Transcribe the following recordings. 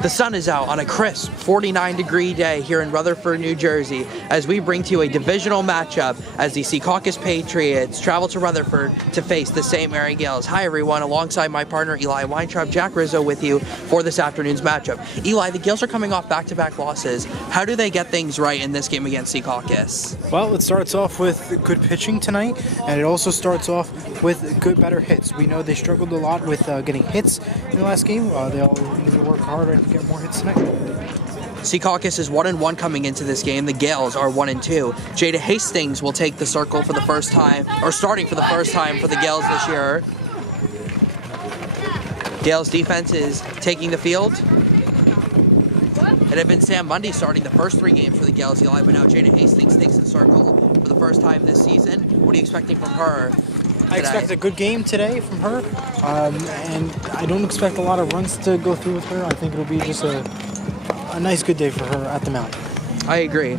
The sun is out on a crisp 49-degree day here in Rutherford, New Jersey, as we bring to you a divisional matchup as the SECAUCUS Patriots travel to Rutherford to face the St. Mary Gales. Hi everyone, alongside my partner Eli Weintraub, Jack Rizzo with you for this afternoon's matchup. Eli, the Gales are coming off back-to-back losses. How do they get things right in this game against SECAUCUS? Well, it starts off with good pitching tonight, and it also starts off with good, better hits. We know they struggled a lot with getting hits in the last game. They'll need to work harder and get more hits tonight. SECAUCUS is 1-1 coming into this game. The Gales are 1-2. Jada Hastings will take the circle for the first time, or starting for the first time for the Gales this year. Gales defense is taking the field. It had been Sam Mundy starting the first 3 games for the Gales, Eli, but now Jada Hastings takes the circle for the first time this season. What are you expecting from her today? I expect a good game today from her, and I don't expect a lot of runs to go through with her. I think it'll be just a nice, good day for her at the mound. I agree.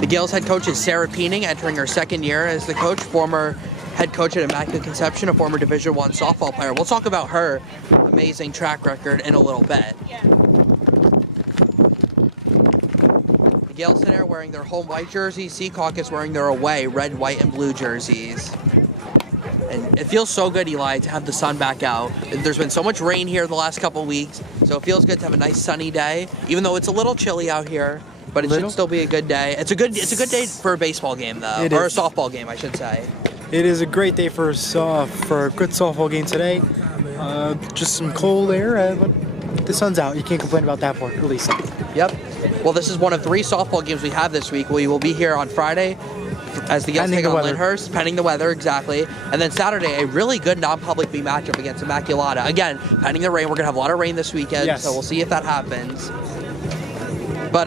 The Gales head coach is Sarah Peening, entering her 2nd year as the coach, former head coach at Immaculate Conception, a former Division I softball player. We'll talk about her amazing track record in a little bit. The Gales today are wearing their home white jerseys, SECAUCUS wearing their away red, white, and blue jerseys. And it feels so good, Eli, to have the sun back out. There's been so much rain here the last couple weeks, so it feels good to have a nice sunny day, even though it's a little chilly out here, but it should still be a good day. It's a good day for a baseball game, though, or a softball game, I should say. It is a great day for a good softball game today. Just some cold air, but the sun's out. You can't complain about that part, at least. Yep. Well, this is one of 3 softball games we have this week. We will be here on Friday as the Gales take on Lyndhurst, pending the weather, exactly. And then Saturday, a really good non-public B matchup against Immaculata. Again, pending the rain. We're going to have a lot of rain this weekend, so we'll see if that happens. But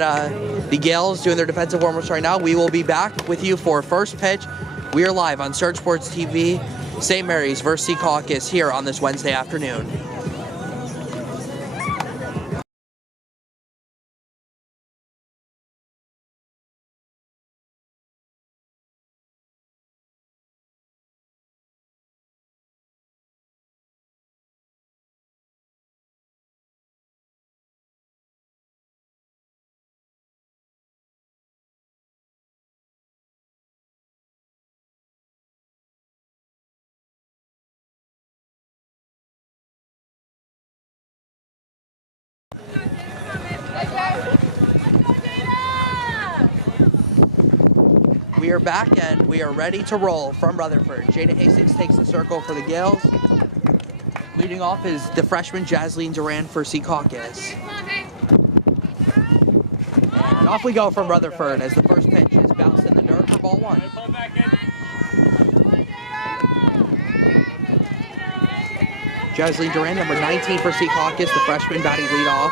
the Gales doing their defensive warm-ups right now. We will be back with you for first pitch. We are live on Surge Sports TV, St. Mary's versus SECAUCUS here on this Wednesday afternoon. We are back and we are ready to roll from Rutherford. Jada Hastings takes the circle for the Gales. Leading off is the freshman Jasleen Duran for SECAUCUS. And off we go from Rutherford as the first pitch is bounced in the dirt for ball 1. Jasleen Duran, number 19 for SECAUCUS, the freshman batting leadoff.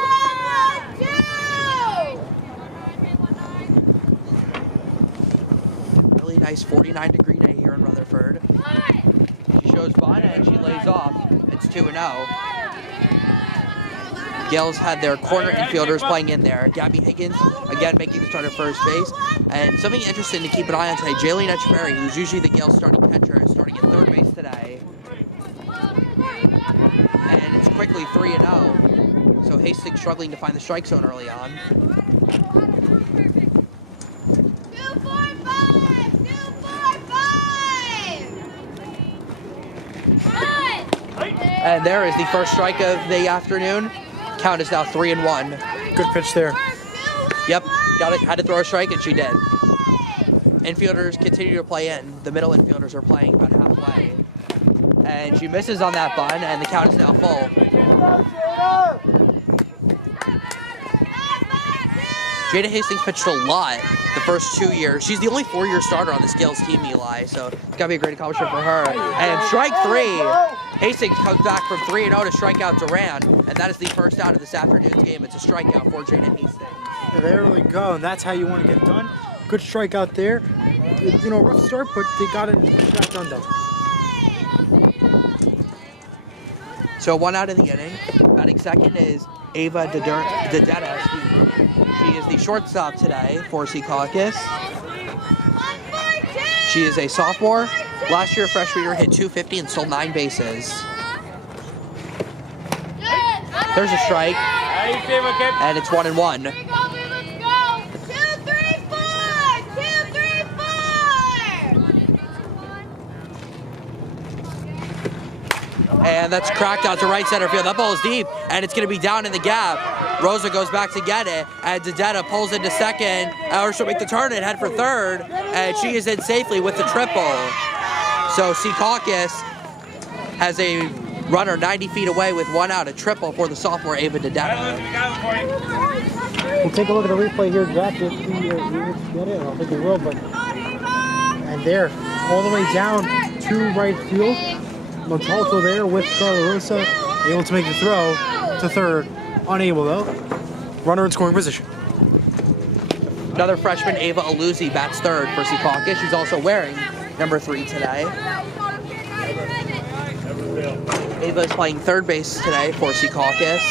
Nice 49-degree day here in Rutherford. She shows bunt and she lays off. It's 2-0. Gales had their corner infielders playing in there. Gabby Higgins, again, making the start at first base. And something interesting to keep an eye on today, Jaylene Etcheberry, who's usually the Gales starting catcher, is starting at third base today. And it's quickly 3-0. So Hastings struggling to find the strike zone early on. And there is the first strike of the afternoon. Count is now 3-1. Good pitch there. Yep, had to throw a strike, and she did. Infielders continue to play in. The middle infielders are playing about halfway. And she misses on that bunt, and the count is now full. Jada Hastings pitched a lot the first 2 years. She's the only 4-year starter on this Gales team, Eli, so it's got to be a great accomplishment for her. And strike 3. Hastings comes back from 3-0 to strike out Duran, and that is the first out of this afternoon's game. It's a strikeout for Jada Hastings. There we go, and that's how you want to get it done. Good strikeout there. You know, rough start, but they got it done though. So 1 out of the inning. Batting second is Ava Dedetta. She is the shortstop today for SECAUCUS. She is a sophomore. Last year, freshman year, hit .250 and stole 9 bases. There's a strike. And it's 1-1. Let's go. 2, 3, 4. 2, 3, 4. And that's cracked out to right center field. That ball is deep, and it's going to be down in the gap. Rosa goes back to get it, and Didetta pulls into second, or she'll make the turn and head for third, and she is in safely with the triple. So SECAUCUS has a runner 90 feet away with 1 out, a triple for the sophomore Ava Didetta. We'll take a look at the replay here, Jack, if you get it. I don't think we will, but... And there, all the way down to right field. Montalto there with Scarlet Rosa, able to make the throw to third. Unable, though. Runner in scoring position. Another freshman, Ava Aluzzi, bats third for SECAUCUS. She's also wearing number 3 today. Ava is playing third base today for SECAUCUS.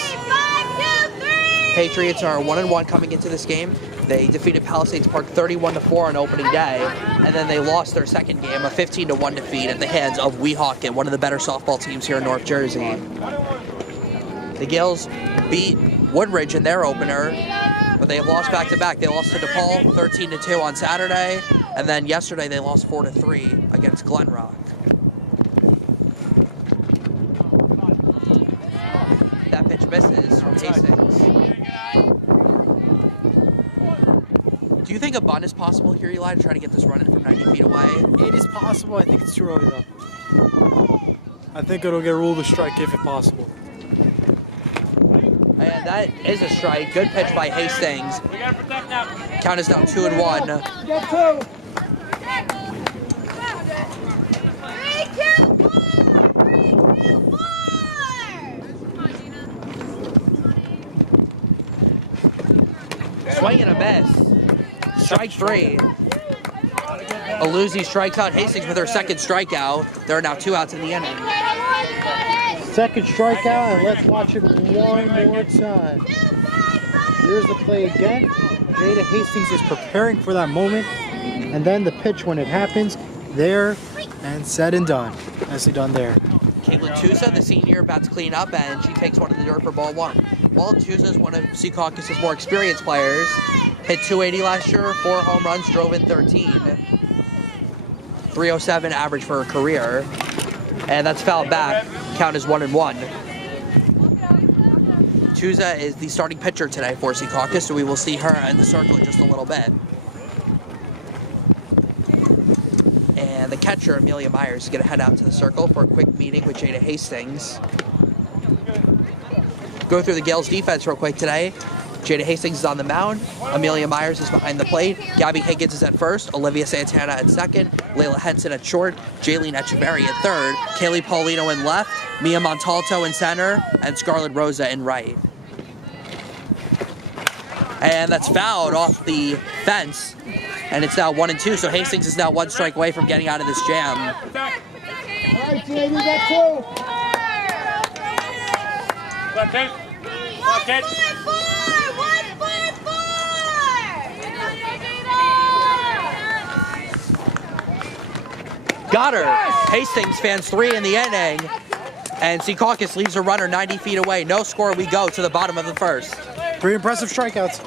Patriots are 1-1 coming into this game. They defeated Palisades Park 31-4 on opening day, and then they lost their second game, a 15-1 defeat at the hands of Weehawken, one of the better softball teams here in North Jersey. The Gales beat Woodridge in their opener, but they have lost back-to-back. They lost to DePaul 13-2 on Saturday, and then yesterday they lost 4-3 against Glen Rock. That pitch misses from Hastings. Do you think a bunt is possible here, Eli, to try to get this run in from 90 feet away? It is possible. I think it's too early, though. I think it'll get ruled a strike if it's possible. And that is a strike. Good pitch by Hastings. Count is now 2-1. Swing and a miss. Strike 3. Aluzzi strikes out Hastings with her second strikeout. There are now 2 outs in the inning. Second strikeout, and let's watch it one more time. Here's the play again. Jada Hastings is preparing for that moment, and then the pitch when it happens, there, and said and done. Nicely done there. Caitlin Tusa, the senior, bats clean up, and she takes one in the dirt for ball 1. Walt Tusa is one of SECAUCUS's more experienced players. Hit 280 last year, 4 home runs, drove in 13. 307 average for her career. And that's fouled back. Count is 1-1. Tusa is the starting pitcher today for SECAUCUS, so we will see her in the circle in just a little bit. And the catcher, Amelia Myers, is going to head out to the circle for a quick meeting with Jada Hastings. Go through the Gales defense real quick today. Jada Hastings is on the mound. Amelia Myers is behind the plate. Gabby Higgins is at first. Olivia Santana at second. Layla Henson at short. Jaylene Echeverry at third. Kaylee Paulino in left. Mia Montalto in center. And Scarlett Rosa in right. And that's fouled off the fence. And it's now 1-2. So Hastings is now 1 strike away from getting out of this jam. All right, Jay, we got 2. Got her. Hastings fans 3 in the inning. And SECAUCUS leaves a runner 90 feet away. No score, we go to the bottom of the first. 3 impressive strikeouts.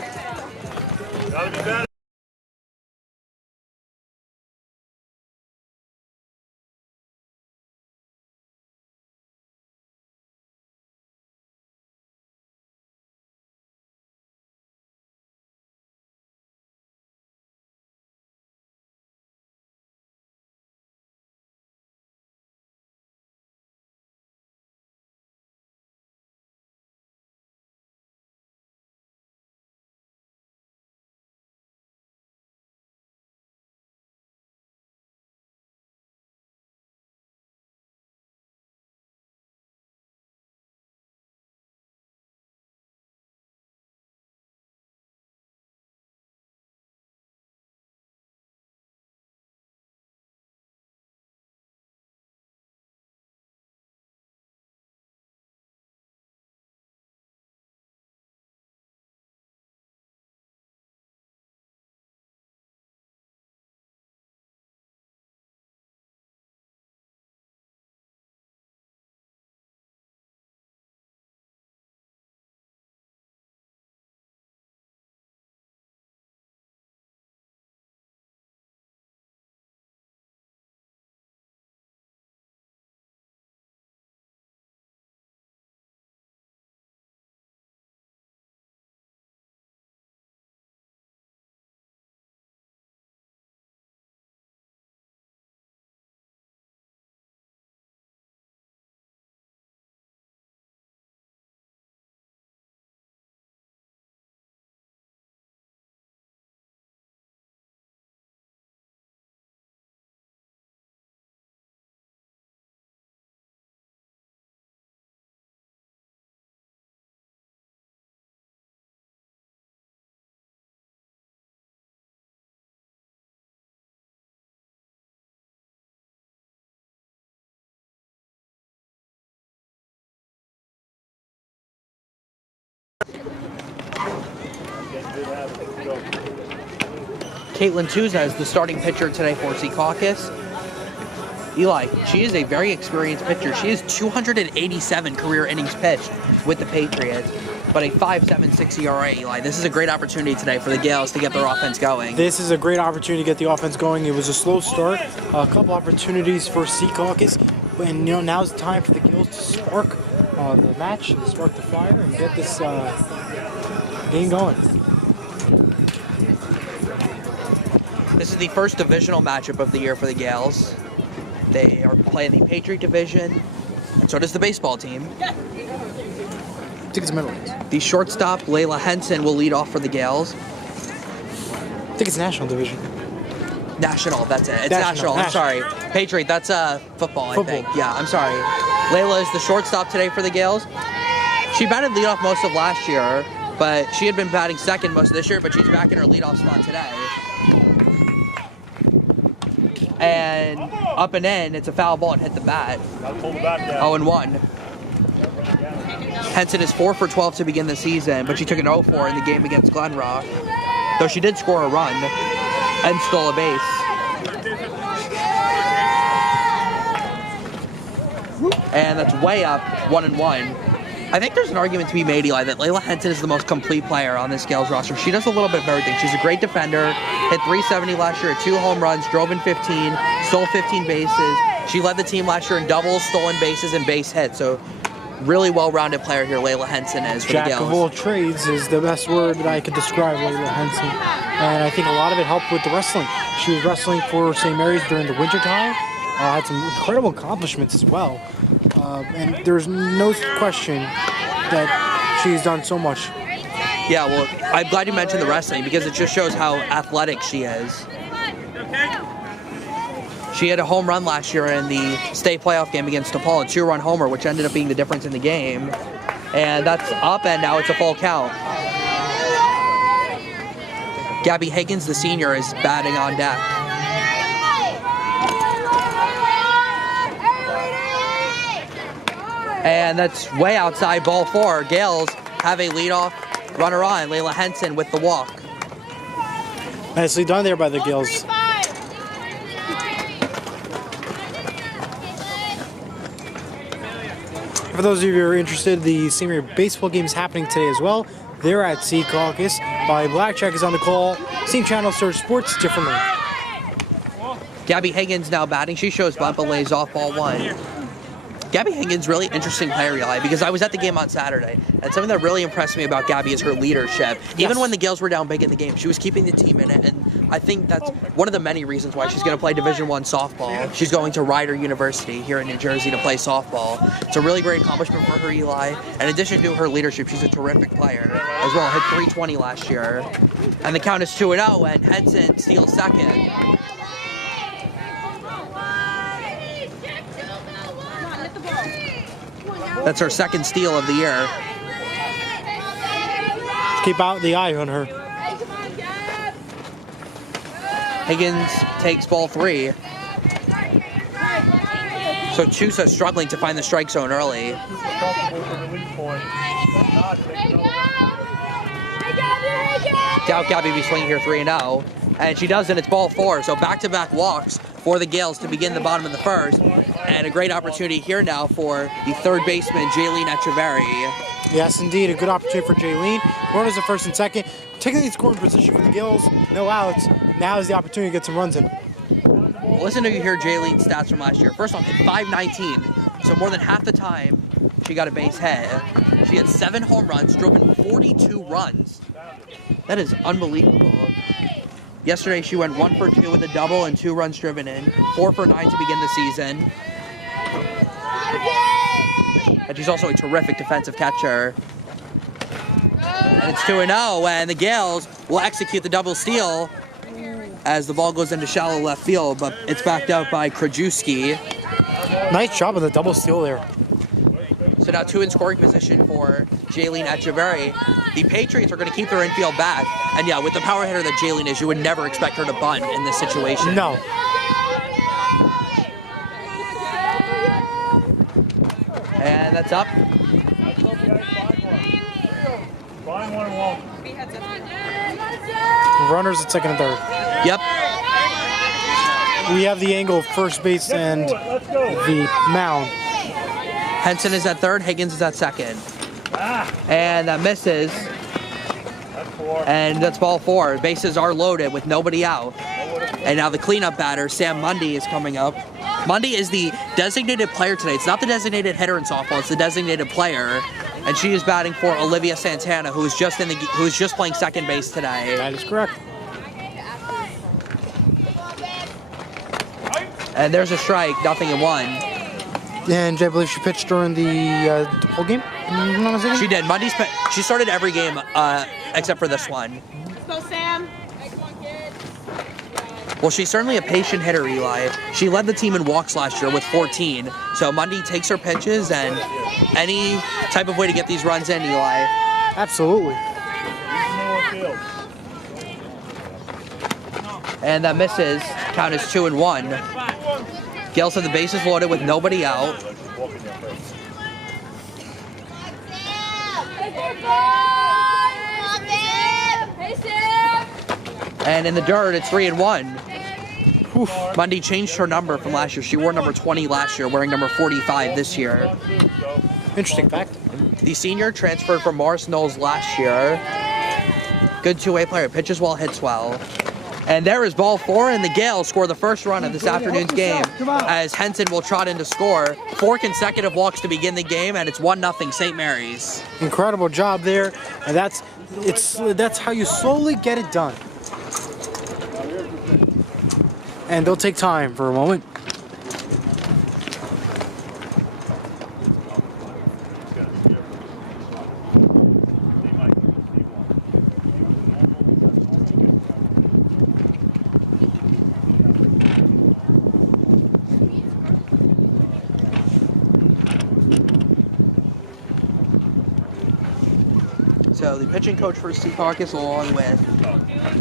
Caitlin Tuza is the starting pitcher today for SECAUCUS. Eli, she is a very experienced pitcher. She has 287 career innings pitched with the Patriots, but a 5.76 ERA, Eli. This is a great opportunity today for the Gales to get their offense going. This is a great opportunity to get the offense going. It was a slow start, a couple opportunities for SECAUCUS, and now's the time for the Gales to spark the match, and spark the fire, and get this game going. This is the first divisional matchup of the year for the Gales. They are playing the Patriot Division, and so does the baseball team. I think it's middleweight. The shortstop, Layla Henson, will lead off for the Gales. I think it's National Division. National, that's it. It's National. I'm sorry. Patriot, that's football, I think. Yeah, I'm sorry. Layla is the shortstop today for the Gales. She batted leadoff most of last year, but she had been batting second most of this year, but she's back in her leadoff spot today. And up and in, it's a foul ball and hit the bat. 0-1. Henson is 4 for 12 to begin the season, but she took an 0-4 in the game against Glen Rock, though she did score a run and stole a base. And that's way up, 1-1. I think there's an argument to be made, Eli, that Layla Henson is the most complete player on this Gales roster. She does a little bit of everything. She's a great defender, hit 370 last year, 2 home runs, drove in 15, stole 15 bases. She led the team last year in doubles, stolen bases, and base hits. So really well-rounded player here, Layla Henson is for the Gales. Jack of all trades is the best word that I could describe Layla Henson. And I think a lot of it helped with the wrestling. She was wrestling for St. Mary's during the wintertime. Had some incredible accomplishments as well. And there's no question that she's done so much. Yeah, well, I'm glad you mentioned the wrestling because it just shows how athletic she is. She had a home run last year in the state playoff game against DePaul, a 2-run homer, which ended up being the difference in the game. And that's up, and now it's a full count. Gabby Higgins, the senior, is batting on deck. And that's way outside, ball 4. Gales have a leadoff runner on, Layla Henson with the walk. Nicely done there by the Gales. For those of you who are interested, the senior baseball game is happening today as well. They're at SECAUCUS. By Blackjack is on the call. Same channel, search sports differently. Gabby Higgins now batting. She shows bunt but lays off ball 1. Gabby Higgins, really interesting player, Eli, because I was at the game on Saturday, and something that really impressed me about Gabby is her leadership. Yes. Even when the Gales were down big in the game, she was keeping the team in it, and I think that's one of the many reasons why she's going to play Division I softball. She's going to Rider University here in New Jersey to play softball. It's a really great accomplishment for her, Eli. In addition to her leadership, she's a terrific player as well. Hit 320 last year. And the count is 2-0, and Henson steals second. That's her second steal of the year. Keep out the eye on her. Higgins takes ball 3. So Chusa struggling to find the strike zone early. Doubt Gabby be swinging here 3-0. And she does, and it's ball 4. So back-to-back walks for the Gales to begin the bottom of the first. And a great opportunity here now for the third baseman, Jaylene Echeverry. Yes, indeed, a good opportunity for Jaylene. Runners at first and second. Taking the scoring position for the Gales. No outs. Now is the opportunity to get some runs in. Listen to hear Jaylene's stats from last year. First off, hit 519. So more than half the time, she got a base hit. She had 7 home runs, drove in 42 runs. That is unbelievable. Yesterday, she went 1 for 2 with a double and 2 runs driven in. 4 for 9 to begin the season. And she's also a terrific defensive catcher. And it's 2-0, and the Gales will execute the double steal as the ball goes into shallow left field, but it's backed up by Krajewski. Nice job of the double steal there. So now 2 in scoring position for Jaylene Echeverry. The Patriots are going to keep their infield back. And yeah, with the power hitter that Jaylene is, you would never expect her to bunt in this situation. No. And that's up. Runners at second and third. Yep. We have the angle of first base and the mound. Henson is at third, Higgins is at second. And that misses. And that's ball 4. Bases are loaded with nobody out. And now the cleanup batter, Sam Mundy, is coming up. Mundy is the designated player today. It's not the designated hitter in softball, it's the designated player. And she is batting for Olivia Santana, who's just playing second base today. That is correct. And there's a strike, 0-1. And I believe she pitched during the whole game. She did. She started every game except for this one. Let's go, Sam. Well, she's certainly a patient hitter, Eli. She led the team in walks last year with 14. So Mundy takes her pitches and any type of way to get these runs in, Eli. Absolutely. And that misses. Count is 2-1. Gales have the bases loaded with nobody out. And in the dirt, it's 3-1. Mundy changed her number from last year. She wore number 20 last year, wearing number 45 this year. Interesting fact. The senior transferred from Morris Knowles last year. Good two-way player. Pitches well, hits well. And there is ball 4, and the Gales score the first run of this afternoon's game as Henson will trot in to score. 4 consecutive walks to begin the game, and it's 1-0 St. Mary's. Incredible job there, and that's how you slowly get it done. And they'll take time for a moment. So the pitching coach for SECAUCUS, along with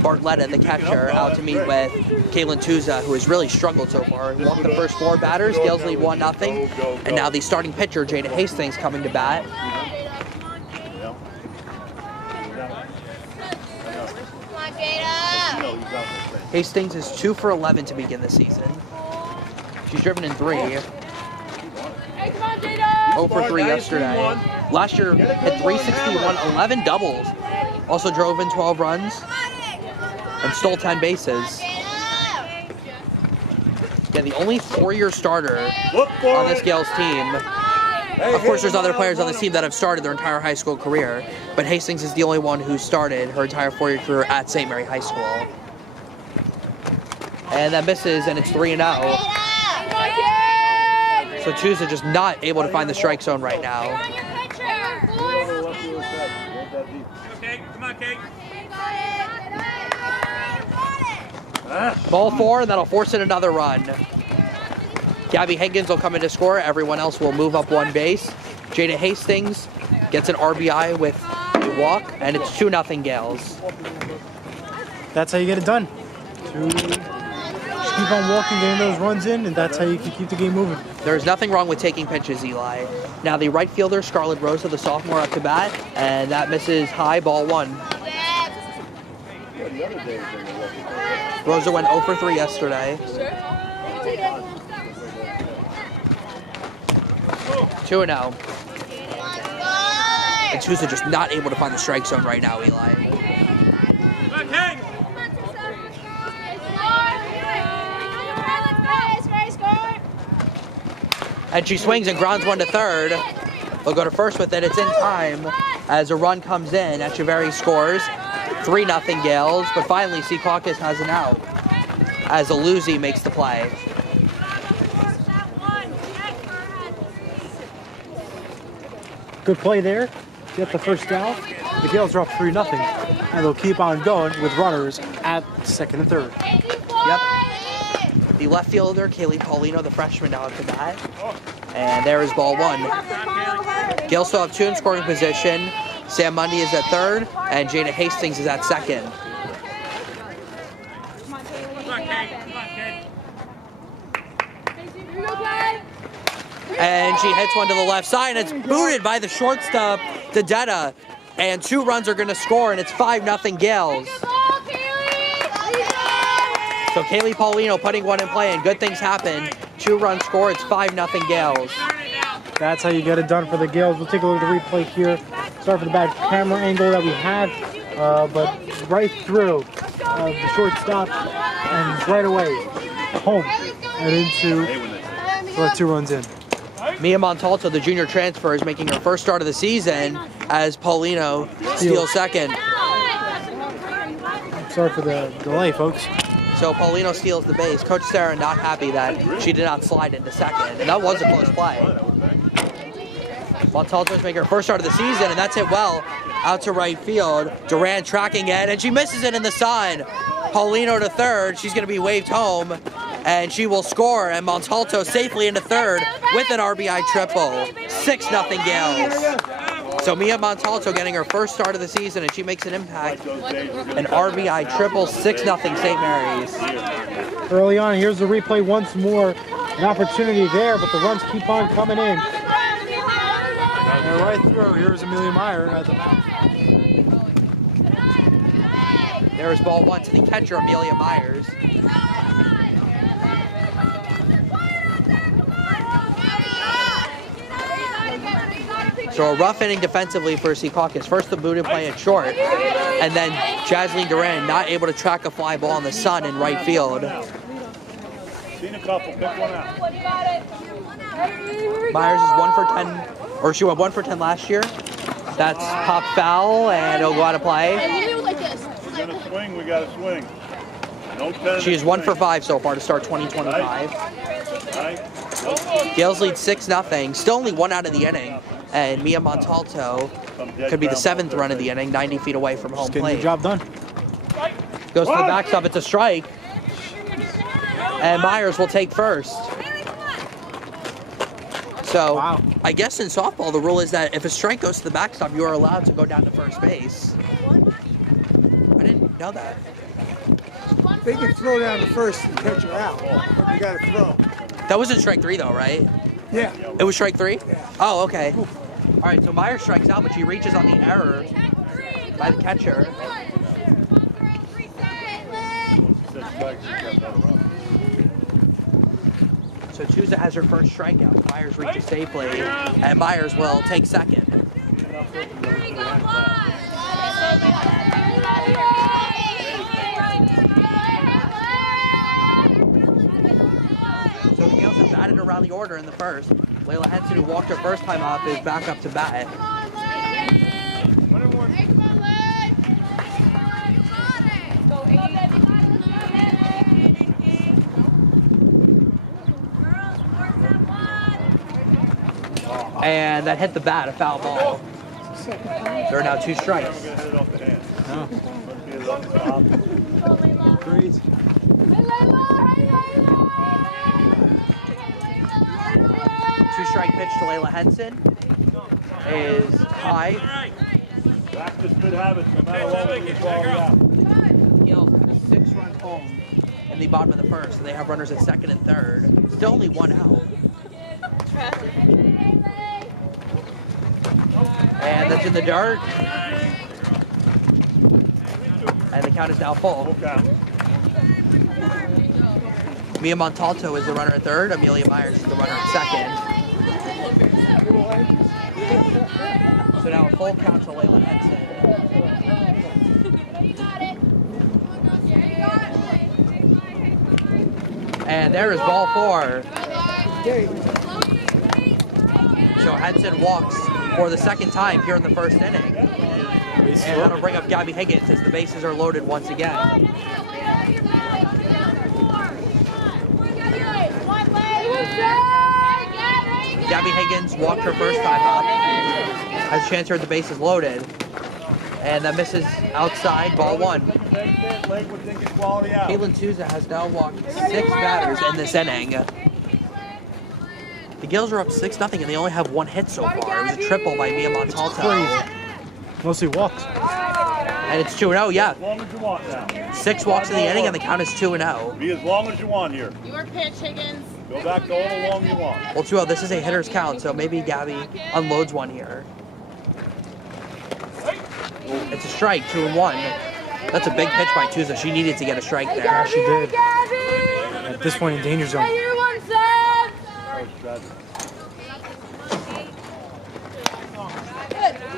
Bartletta, the catcher, out to meet with Caitlin Tuza, who has really struggled so far. Walked the first 4 batters. Gales lead 1-0. And now the starting pitcher, Jada Hastings, coming to bat. Hastings is 2 for 11 to begin the season. She's driven in 3. 0 for 3 yesterday. Last year, hit 361, 11 doubles. Also drove in 12 runs and stole 10 bases. Yeah, the only 4-year starter on this Gales team. Of course, there's other players on this team that have started their entire high school career, but Hastings is the only one who started her entire 4-year career at St. Mary High School. And that misses, and it's 3-0. So Tuza just not able to find the strike zone right now. Ball 4, and that'll force in another run. Gabby Higgins will come in to score. Everyone else will move up 1 base. Jada Hastings gets an RBI with a walk, and it's 2-0 Gales. That's how you get it done. Just keep on walking, getting those runs in, and that's how you can keep the game moving. There's nothing wrong with taking pitches, Eli. Now the right fielder, Scarlett Rosa, the sophomore, up to bat, and that misses high, ball 1. Rosa went 0 for 3 yesterday. 2-0. And Tusa just not able to find the strike zone right now, Eli. And she swings and grounds 1 to third. They'll go to first with it. It's in time as a run comes in. Echeverry scores. 3-0 Gales, but finally SECAUCUS has an out as Aluzzi makes the play. Good play there. Get the first out. The Gales are up 3-0, and they'll keep on going with runners at second and third. Yep. The left fielder, Kaylee Paulino, the freshman, now up to bat. And there is ball 1. Gales still have 2 in scoring position. Sam Mundy is at third, and Jada Hastings is at second. And she hits one to the left side, and it's booted by the shortstop, Dedetta. And 2 runs are going to score, and it's 5-0 Gales. So Kaylee Paulino putting one in play, and good things happen. 2-run score, it's 5-0 Gales. That's how you get it done for the Gales. We'll take a look at the replay here. Sorry for the bad camera angle that we had, but right through the shortstop and right away home and into so 2 runs in. Mia Montalto, the junior transfer, is making her first start of the season as Paulino steals second. Sorry for the delay, folks. So Paulino steals the base. Coach Sarah not happy that she did not slide into second, and that was a close play. Montalto's making her first start of the season, and that's hit well out to right field. Duran tracking it, and she misses it in the sun. Paulino to third. She's going to be waved home, and she will score, and Montalto safely into third with an RBI triple. 6-0 Gales. So Mia Montalto getting her first start of the season, and she makes an impact. An RBI triple, 6-0 St. Mary's. Early on, here's the replay once more. An opportunity there, but the runs keep on coming in. And right through, here's Amelia Meyer at the mound. There's ball 1 to the catcher, Amelia Myers. So a rough inning defensively for SECAUCUS. First the boot and play it short, and then Jasleen Duran not able to track a fly ball in the sun in right field. Seen a couple, pick one out. Myers is 1 for 10, or she went 1 for 10 last year. That's pop foul, and it'll go out of play. We're gonna swing, we gotta swing. No pen. She is 1 for 5 so far to start 2025. Gales lead 6-0. Still only 1 out of the inning. And Mia Montalto could be the 7th run of the inning, 90 feet away from home Getting plate. the job done. Goes to the backstop, it's a strike. And Myers will take first. So, Wow. I guess in softball, the rule is that if a strike goes to the backstop, you are allowed to go down to first base. I didn't know that. They can throw down the first and catch her out, but you got to throw. That wasn't strike 3 though, right? Yeah. It was strike 3? Yeah. Oh, okay. All right, so Myers strikes out, but she reaches on the error by the catcher. So Tuza has her first strikeout. Myers reaches safely, and Myers will take second. So the Gales have batted around the order in the first. Layla Henson, who walked her first time up, is back up to bat. And that hit the bat, a foul ball. There are now 2 strikes. Great. 2-strike pitch to Layla Henson is high. Practice good habits, no matter what, we can call it out. Gales have a 6-run home in the bottom of the first, and they have runners at second and third. Still only 1 out. And that's in the dirt. And the count is now full. Mia Montalto is the runner at third. Amelia Myers is the runner at second. So now a full count to Layla Henson. And there is ball 4. So Henson walks for the second time here in the first inning. And that'll bring up Gabby Higgins as the bases are loaded once again. Gabby Higgins walked her first time up. Has a chance here, the base is loaded. And that misses outside, ball 1. Caitlin Souza has now walked 6 batters in this inning. The Gales are up 6-0 and they only have 1 hit so far. It was a triple by Mia Montalto. Mostly walks. And it's 2-0, yeah. As long as you want now. 6 walks in the inning and the count is 2-0. Be as long as you want here. Your pitch, Higgins. Go back to all the long you want. Well, 2-0, this is a hitter's count, so maybe Gabby unloads one here. It's a strike, 2-1. That's a big pitch by Tusa. She needed to get a strike there. Yeah, she did. At this point in danger zone.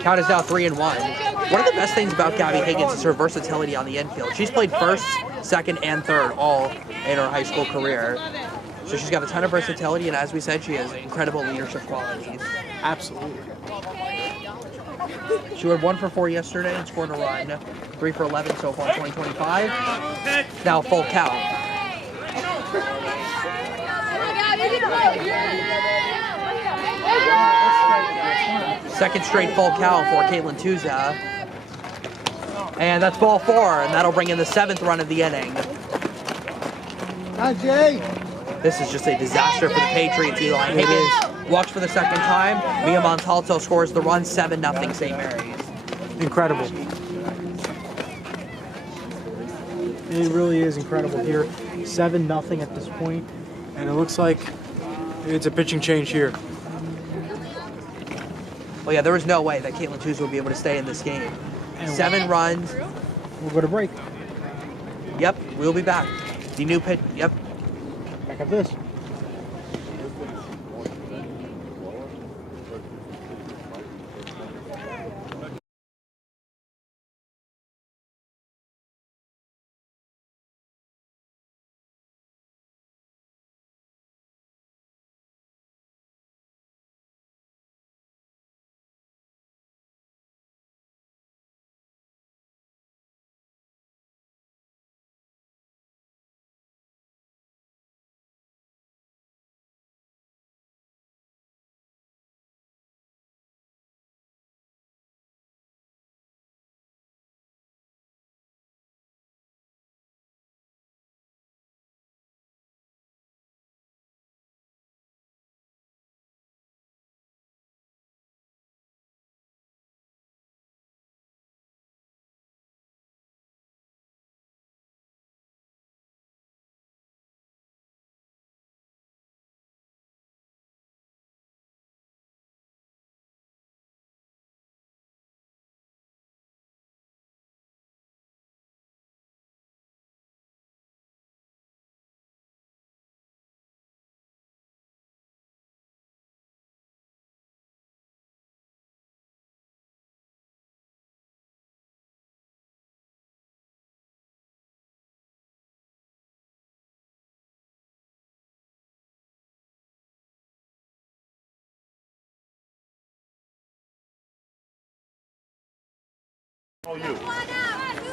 Count is now 3-1. One of the best things about Gabby Higgins is her versatility on the infield. She's played first, second, and third all in her high school career. So she's got a ton of versatility, and as we said, she has incredible leadership qualities. Absolutely. She went 1 for 4 yesterday and scored a run. 3 for 11 so far, 2025. Now full count. Second straight full count for Caitlin Tusa. And that's ball 4, and that'll bring in the 7th run of the inning. This is just a disaster for the Patriots. Eli Higgins walks for the second time. Mia Montalto scores the run, 7-0 St. Mary's. Incredible. It really is incredible here. 7-0 at this point, and it looks like it's a pitching change here. Well, yeah, there was no way that Caitlin Tusa would be able to stay in this game. 7 runs. We'll go to break. Yep, we'll be back. The new pitch. Yep. Back up this.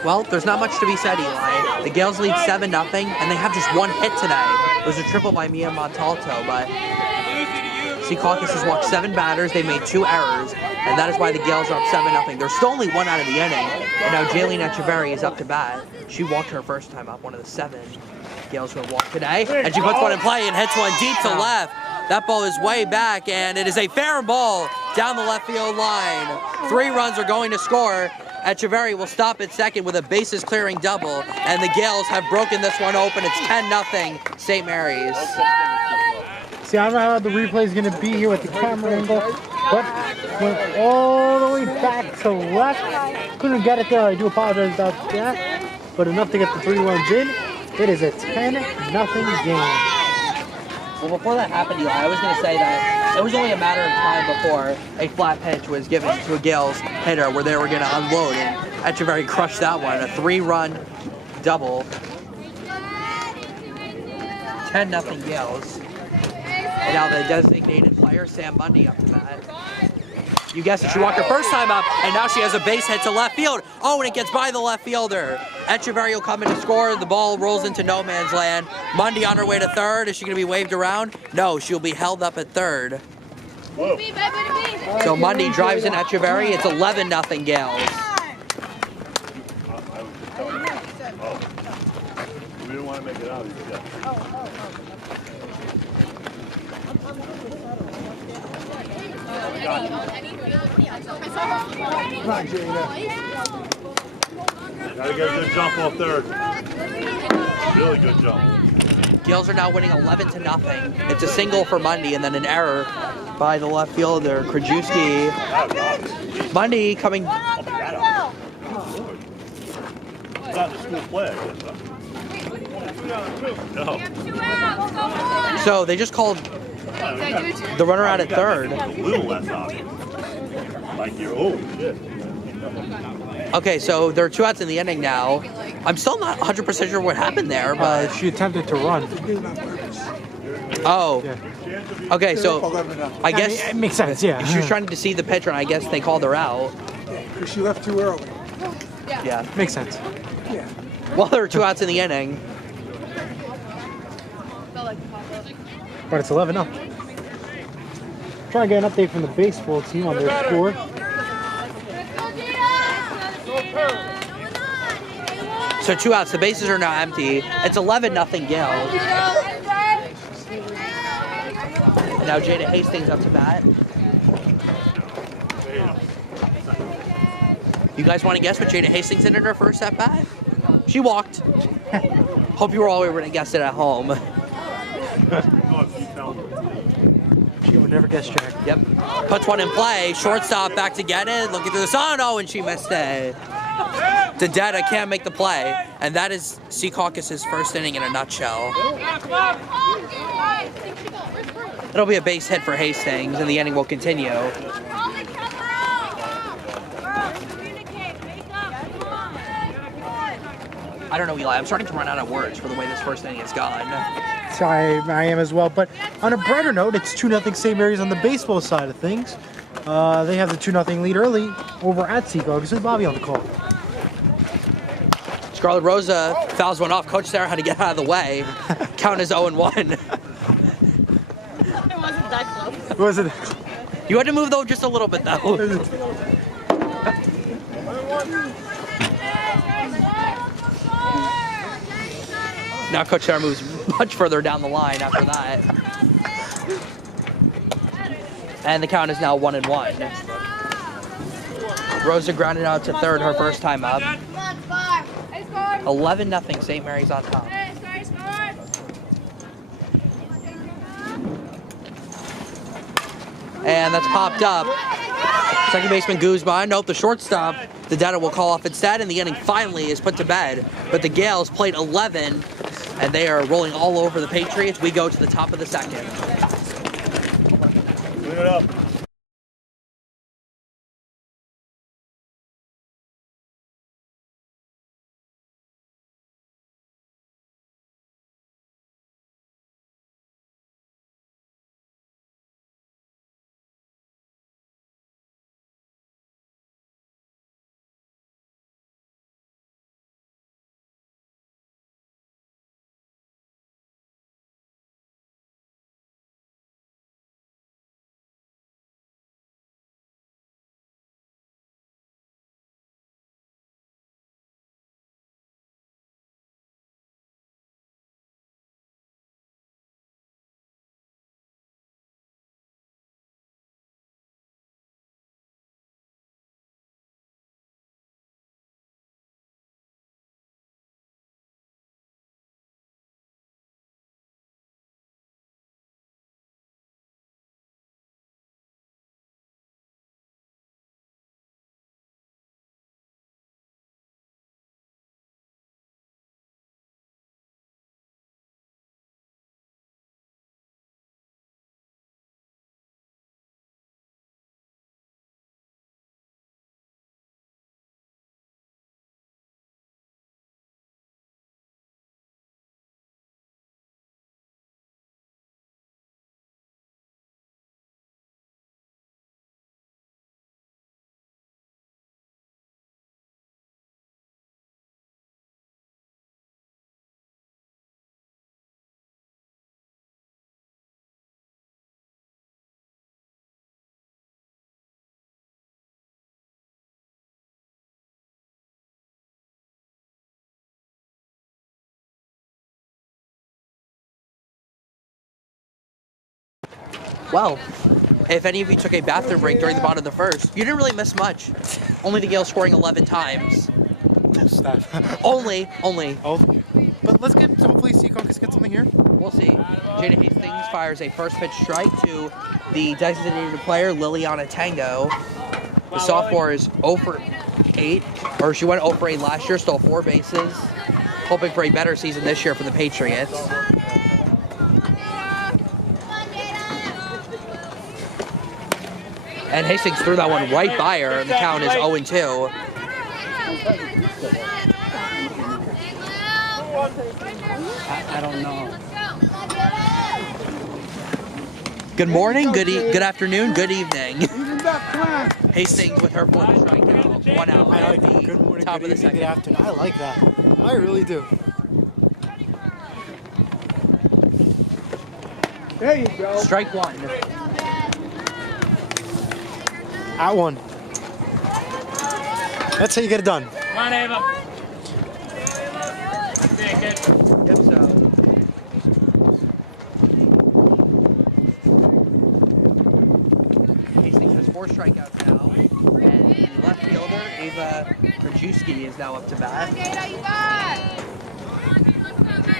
Well, there's not much to be said, Eli. The Gales lead 7-0, and they have just 1 hit today. It was a triple by Mia Montalto, but SECAUCUS has walked 7 batters. They made 2 errors, and that is why the Gales are up 7-0. They're still only 1 out of the inning, and now Jaylene Echeverry is up to bat. She walked her first time up, one of the 7 Gales who have walked today, and she puts one in play and hits one deep to left. That ball is way back, and it is a fair ball down the left field line. 3 runs are going to score. Echeverry will stop at second with a bases clearing double, and the Gales have broken this one open. It's 10-0 St. Mary's. See, I don't know how the replay is going to be here with the camera angle, but went all the way back to left. Couldn't get it there. I do apologize about that, but enough to get the 3 runs in. It is a 10-0 game. Well, before that happened, Eli, I was going to say that it was only a matter of time before a flat pitch was given to a Gales hitter where they were going to unload, and Echeverry crushed that one. A 3-run double. 10-0 Gales. And now the designated player, Sam Mundy, up to bat. You guessed it, she walked her first time up, and now she has a base hit to left field. Oh, and it gets by the left fielder. Echeverry will come in to score. The ball rolls into no man's land. Mundy on her way to third. Is she going to be waved around? No, she'll be held up at third. Whoa. So Mundy drives in Echeverry. It's 11-0 Gales. We didn't want to make it out. Gotta get a good jump off third. Really good jump. Gales are now winning 11-0. It's a single for Mundy and then an error by the left fielder, Krajewski. Mundy coming It's not the school play, I guess, huh? No. So they just called the runner out at third. A little less obvious. Like you're, oh, shit. Okay, so there are 2 outs in the inning now. I'm still not 100% sure what happened there, but... She attempted to run. Oh. Yeah. Okay, so I guess... it makes sense, yeah. She was trying to deceive the pitcher, and I guess they called her out. Because she left too early. Yeah. Makes sense. Yeah. Well, there were 2 outs in the inning. But it's 11-0. Trying to get an update from the baseball team on their score. So 2 outs. The bases are now empty. It's 11-0 Gale. Now Jada Hastings up to bat. You guys want to guess what Jada Hastings did in her first at bat? She walked. Hope you were all able to guess it at home. She would never guess Jack. Yep. Puts one in play. Shortstop back to get it. Looking through the sun. Oh, and she missed it. Dedetta can't make the play. And that is SECAUCUS' first inning in a nutshell. It'll be a base hit for Hastings, and the inning will continue. I don't know, Eli. I'm starting to run out of words for the way this first inning has gone. So I am as well. But on a brighter note, it's 2-0 St. Mary's on the baseball side of things. They have the 2-0 lead early over at SECAUCUS. With Bobby on the call. Scarlet Rosa fouls one off. Coach Sarah had to get out of the way. Count is 0-1. It wasn't that close. Was it? You had to move, though, just a little bit, though. Now Coach Sarah moves much further down the line after that. And the count is now 1-1. Rosa grounded out to third her first time up. 11-0 St. Mary's on top. And that's popped up. Second baseman Guzman. Nope, the shortstop. The data will call off instead, and the inning finally is put to bed. But the Gales played 11, and they are rolling all over the Patriots. We go to the top of the second. Clean it up. Well, if any of you took a bathroom break during the bottom of the first, you didn't really miss much. Only the Gales scoring 11 times. Stop. Only. Oh. But let's get, hopefully SECAUCUS get something here. We'll see. Jada Hastings fires a first pitch strike to the designated player, Liliana Tango. The sophomore is 0 for 8, or she went 0 for 8 last year, stole 4 bases. Hoping for a better season this year for the Patriots. And Hastings threw that one right by her, and the count is 0-2. I don't know. Good morning, good afternoon, good evening. Hastings with her 4th strikeout, 1 out. I like that. Good morning, Top good of the evening, good second. afternoon. I like that. I really do. There you go. Strike 1. At 1. That's how you get it done. Come on, Ava. Yep, so. Hastings has 4 strikeouts now, and the left fielder, Ava Krajewski, is now up to bat.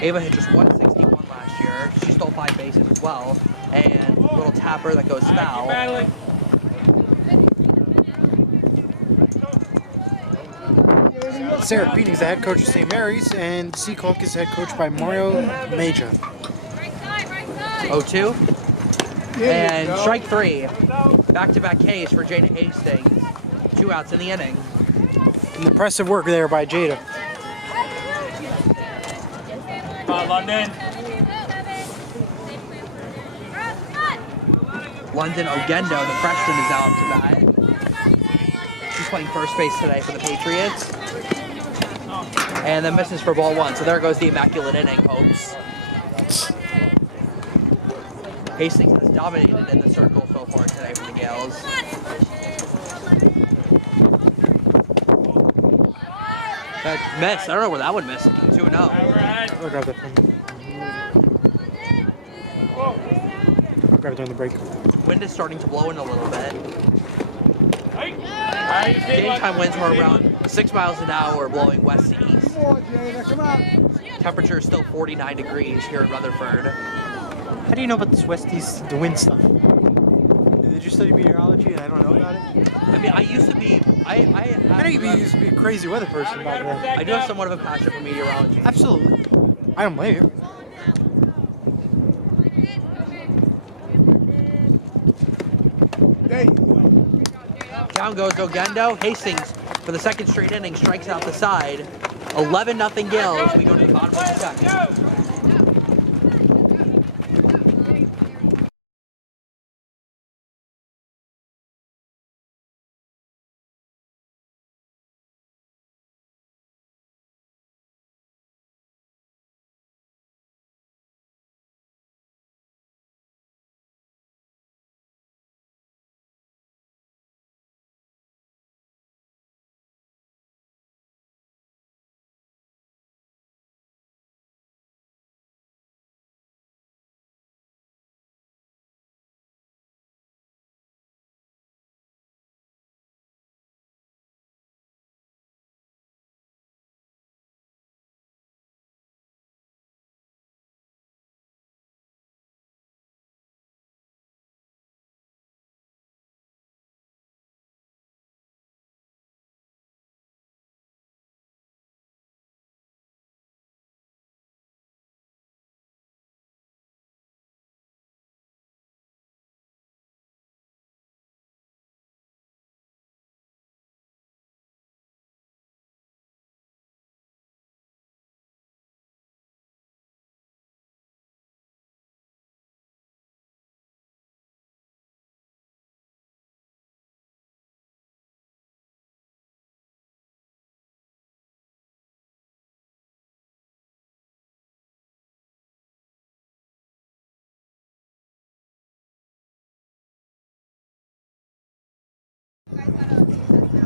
Ava hit just 161 last year. She stole 5 bases as well, and a little tapper that goes foul. Sarah Beating is the head coach of St. Mary's, and SECAUCUS is head coached by Mario Major. 0-2. And strike 3. Back-to-back Ks for Jada Hastings. 2 outs in the inning. An impressive work there by Jada. Come on, London. London Ogendo, the freshman, is now up to bat. She's playing first base today for the Patriots. And then misses for ball 1. So there goes the immaculate inning hopes. Hastings has dominated in the circle so far today for the Gales. That miss. I don't know where that one missed. 2-0. I'll grab that from I'll grab it during the break. Wind is starting to blow in a little bit. Hey. Daytime winds are around 6 miles an hour, blowing west to east. Come on, Jada, come on. Temperature is still 49 degrees here in Rutherford. How do you know about this the wind stuff? Did you study meteorology and I don't know about it? I mean, I used to be. I I know you used to be a crazy weather person back then. I do have somewhat of a passion for meteorology. Absolutely. I don't blame you. There you go. Down goes Ogendo. Hastings, for the 2nd straight inning, strikes out the side. 11-0 Gales. We go to the bottom of the 2nd.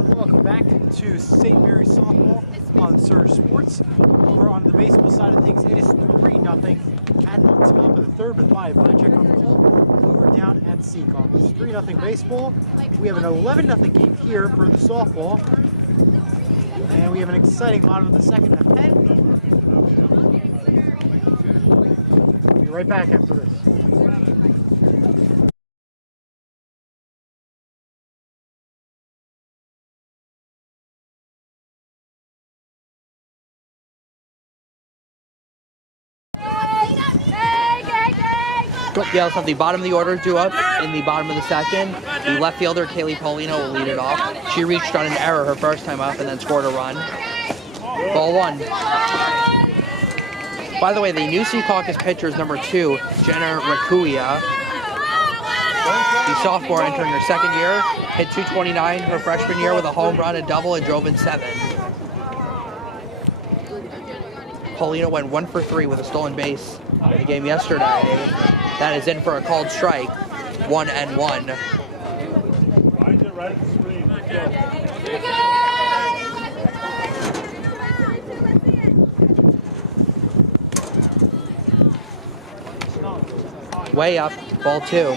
Welcome back to St. Mary's softball on Surge Sports. Over on the baseball side of things, it is 3-0 at the top of the 3rd with Maya Bonacek on the call. Over down at SECAUCUS. It's 3-0 baseball. We have an 11-0 game here for the softball. And we have an exciting bottom of the 2nd ahead. We'll be right back after this. Gales have the bottom of the order due up in the bottom of the second. The left fielder, Kaylee Paulino, will lead it off. She reached on an error her first time up and then scored a run. Ball 1. By the way, the new SECAUCUS pitcher is number 2, Jenna Rakuia. The sophomore entering her second year, hit 229 her freshman year with a home run, a double, and drove in 7. Paulino went 1 for 3 with a stolen base in the game yesterday. That is in for a called strike, 1-1. Way up, ball 2.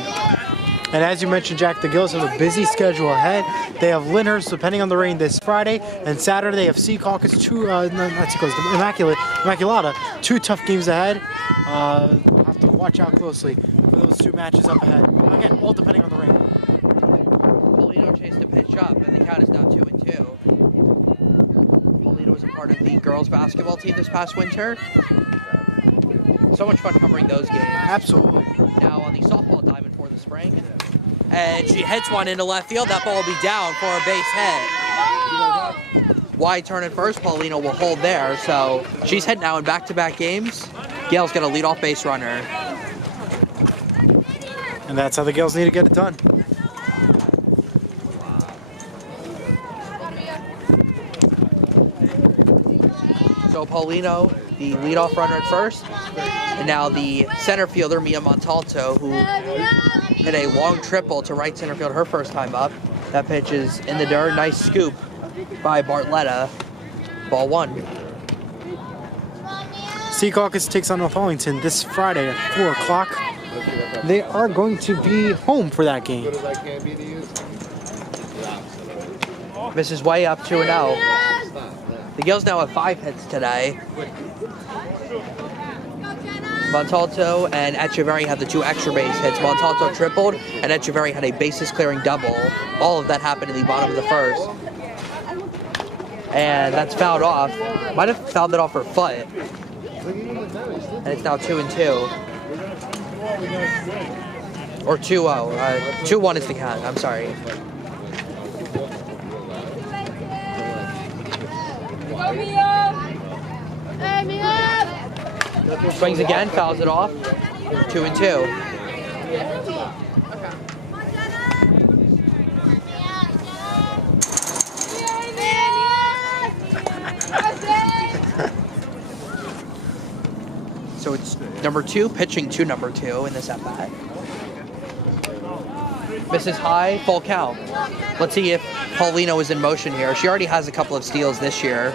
And as you mentioned, Jack, the Gills have a busy schedule ahead. They have Lyndhurst, depending on the rain, this Friday, and Saturday they have SECAUCUS, Immaculata, 2 tough games ahead. We'll have to watch out closely for those 2 matches up ahead. Again, all depending on the rain. Paulino chased a pitch up, and the count is now 2-2. Paulino was a part of the girls' basketball team this past winter. So much fun covering those games. Absolutely. Now on the softball diamond for the spring. And she hits one into left field. That ball will be down for a base hit. Wide turn at first. Paulino will hold there. So she's hit now in back-to-back games. Gail's got a leadoff base runner. And that's how the Gills need to get it done. So Paulino, the leadoff runner at first. And now the center fielder, Mia Montalto, who hit a long triple to right center field her first time up. That pitch is in the dirt. Nice scoop by Bartletta. Ball 1. SECAUCUS takes on North Arlington this Friday at 4 o'clock. They are going to be home for that game. Misses way up 2-0. The Gills now have 5 hits today. Montalto and Echeverry had the 2 extra base hits. Montalto tripled, and Echeverry had a bases clearing double. All of that happened in the bottom of the first. And that's fouled off. Might have fouled it off her foot. And it's now 2-2. Or 2-0. 2-1 is the count. I'm sorry. Swings again, fouls it off. 2-2. So it's number 2 pitching to number 2 in this at-bat. Misses high, full count. Let's see if Paulino is in motion here. She already has a couple of steals this year.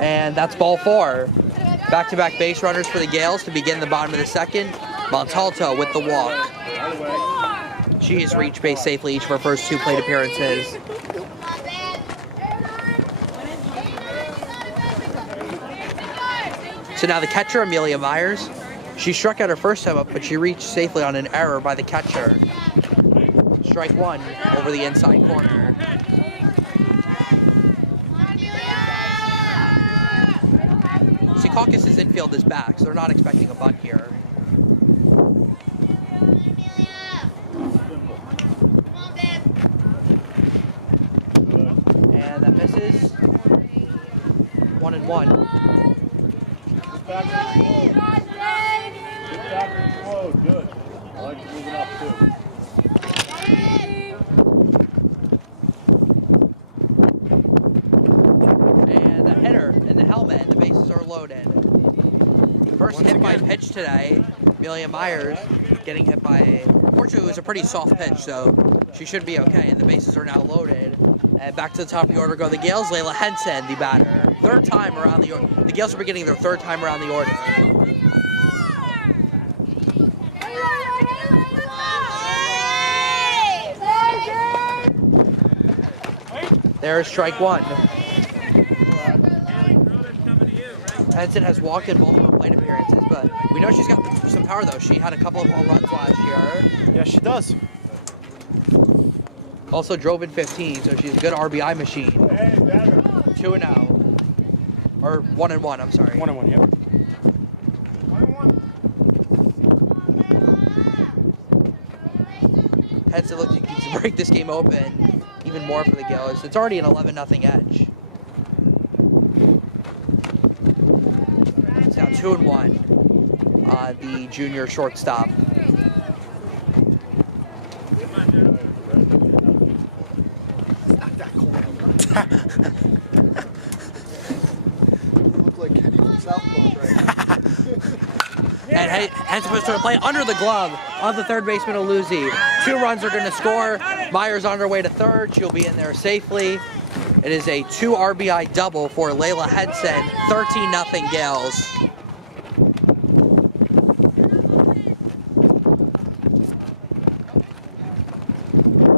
And that's ball 4. Back-to-back base runners for the Gales to begin the bottom of the second. Montalto with the walk. She has reached base safely each of her first 2 plate appearances. So now the catcher, Amelia Myers. She struck out her first time up, but she reached safely on an error by the catcher. Strike 1 over the inside corner. SECAUCUS' infield is back, so they're not expecting a bunt here. And that misses. 1-1. Get back and slow. Good. I like you moving up too. And the hitter in the helmet, and the bases are loaded. First hit by pitch today, Amelia Myers getting hit by, fortunately it was a pretty soft pitch, so she should be okay, and the bases are now loaded. And back to the top of the order go the Gales, Layla Henson, the batter. 3rd time around the order. The Gales are beginning their 3rd time around the order. There's strike 1. Henson has walked in both of her plate appearances, but we know she's got some power though. She had a couple of home runs last year. Yes, she does. Also drove in 15, so she's a good RBI machine. 2-0. Or 1-1, I'm sorry. 1-1, yep. Henson looks like he can break this game open even more for the Gills. It's already an 11-0 edge. It's now 2-1. The junior shortstop. Look like Kenny from South Coast right And Henson puts to a play under the glove of the third baseman, Aluzzi. 2 runs are going to score. Myers on her way to third. She'll be in there safely. It is a 2 RBI double for Layla Henson. 13-0 Gales.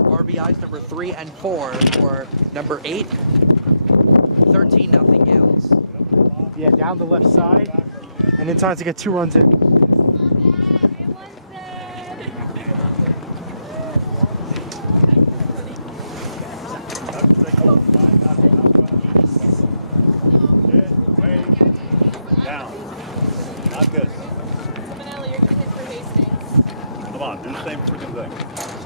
RBIs number 3 and 4 for number 8. 13-0 Gales. Yeah, down the left side. And in time to get 2 runs in. Down. Not good. Come on, do the same freaking thing.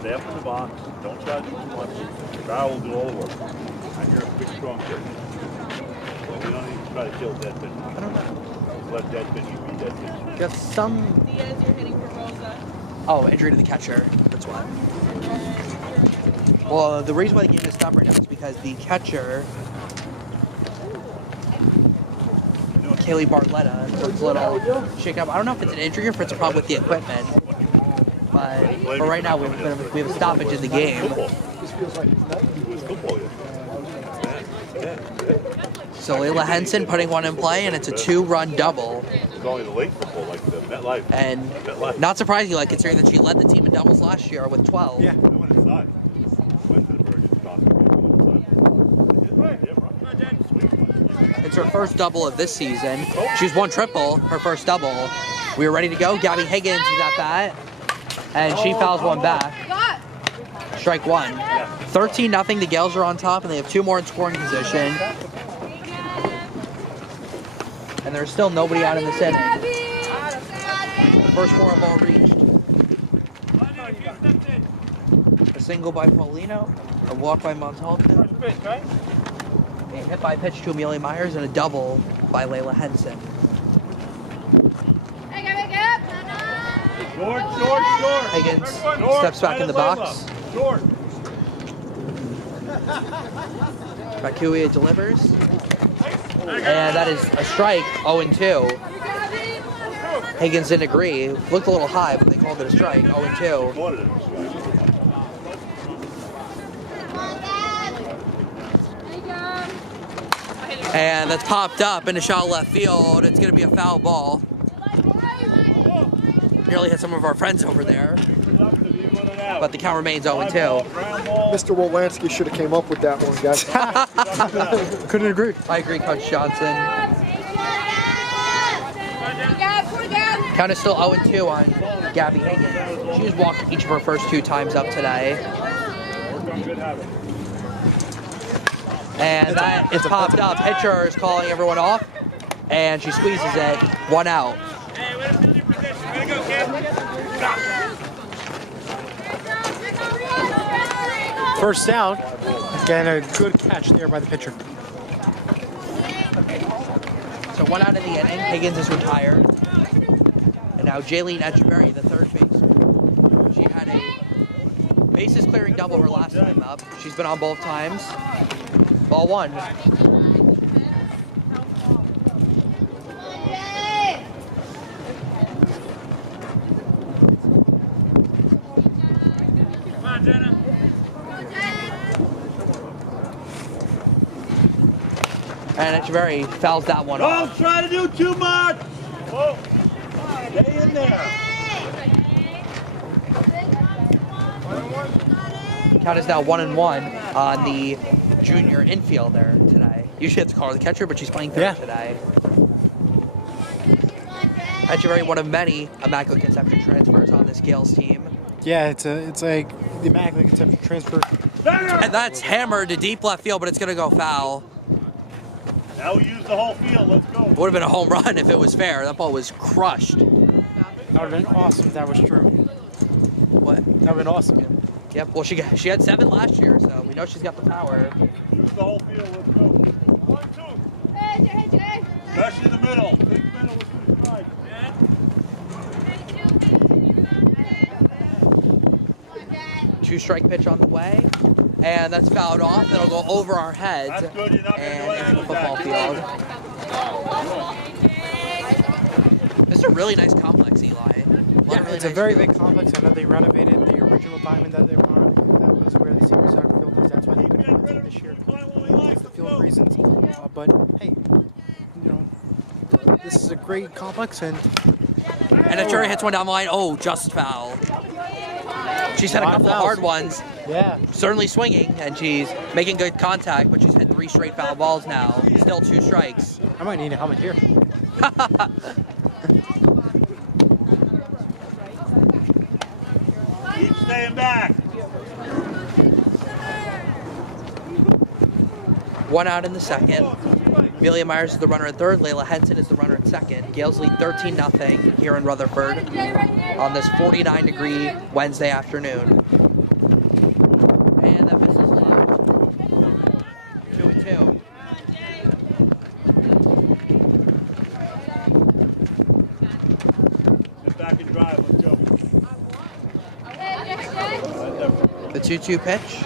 Stay up in the box. Don't try to do too much. Kyle will do all the work. And you're a big, strong kid. Well, we don't even try to kill dead pitch. I don't know. Let dead pitch be dead pitch. Got some. Diaz, you're hitting for Rosa. Oh, injury to the catcher. That's why. Well, the reason why the game is stopped right now is because the catcher, Kaylee Barletta, looks a little shaken up. I don't know if it's an injury or if it's a problem with the equipment. But for right now, we have a stoppage in the game. So Layla Henson putting one in play, and it's a 2-run double. It's only the late football, like the MetLife. And not surprisingly, like considering that she led the team in doubles last year with 12. Yeah. They went inside. Went to the Bergen It's her first double of this season. She's won triple, her first double. We were ready to go. Gabby Higgins is at bat, and she fouls one back. Strike 1. 13-0. The Gales are on top, and they have 2 more in scoring position. And there's still nobody out in this inning. The first 4 have all reached. A single by Paulino, a walk by Montalton, a hit by pitch to Amelia Myers, and a double by Layla Henson. Short. Higgins steps back in the box. Short. Bakuya delivers. And that is a strike, 0-2. Higgins didn't agree. Looked a little high, but they called it a strike, 0-2. And that's popped up into shallow left field. It's going to be a foul ball. Nearly hit some of our friends over there. But the count remains 0-2. Mr. Wolanski should have came up with that one, guys. Couldn't agree. I agree, Coach Johnson. Count is still 0-2 on Gabby Higgins. She's walked each of her first 2 times up today. And that is popped up. Pitcher is calling everyone off. And she squeezes it. 1 out. First down. Again, a good catch there by the pitcher. So 1 out in the inning. Higgins is retired. And now Jaylene Echeverry, the third baseman. She had a bases clearing double her last time up. She's been on both times. Ball 1. Come on, Jenna. And Echeverry fouls that one off. Don't try to do too much. Whoa. Stay in there. Count is now 1-1 on the junior infielder today. Usually have to call her the catcher, but she's playing third today. Echeverry, one of many Immaculate Conception transfers on this Gales team. Yeah, it's like the Immaculate Conception transfer And that's hammered to deep left field, but it's going to go foul. Now we use the whole field. Let's go. Would have been a home run if it was fair. That ball was crushed. That would have been awesome if that was true. What? That would have been awesome. Yep. Well, she had 7 last year, so we know she's got the power. Use the whole field. Let's go. 1, 2. Especially the middle. Big middle with 2 strikes. 2-strike pitch on the way, and that's fouled off. It'll go over our heads That's good. You're not and going to into do the football field. This is a really nice complex, Eli. It's a very big complex. I know they renovated the original diamond that they were on. That was where the senior soccer field is. That's why they couldn't put it this year. That's the field reasons. But hey, you know, this is a great complex, and Etcheverry hits one down the line. Oh, just foul. She's had a couple of hard ones. Yeah. Certainly swinging, and she's making good contact, but she's hit 3 straight foul balls now. Still 2 strikes. I might need a helmet here. Keep staying back. 1 out in the second. Amelia Myers is the runner at third. Layla Henson is the runner at second. Gales lead 13-0 here in Rutherford on this 49-degree Wednesday afternoon. And that misses left. 2-2. Get back and drive. Let's go. The 2-2 pitch.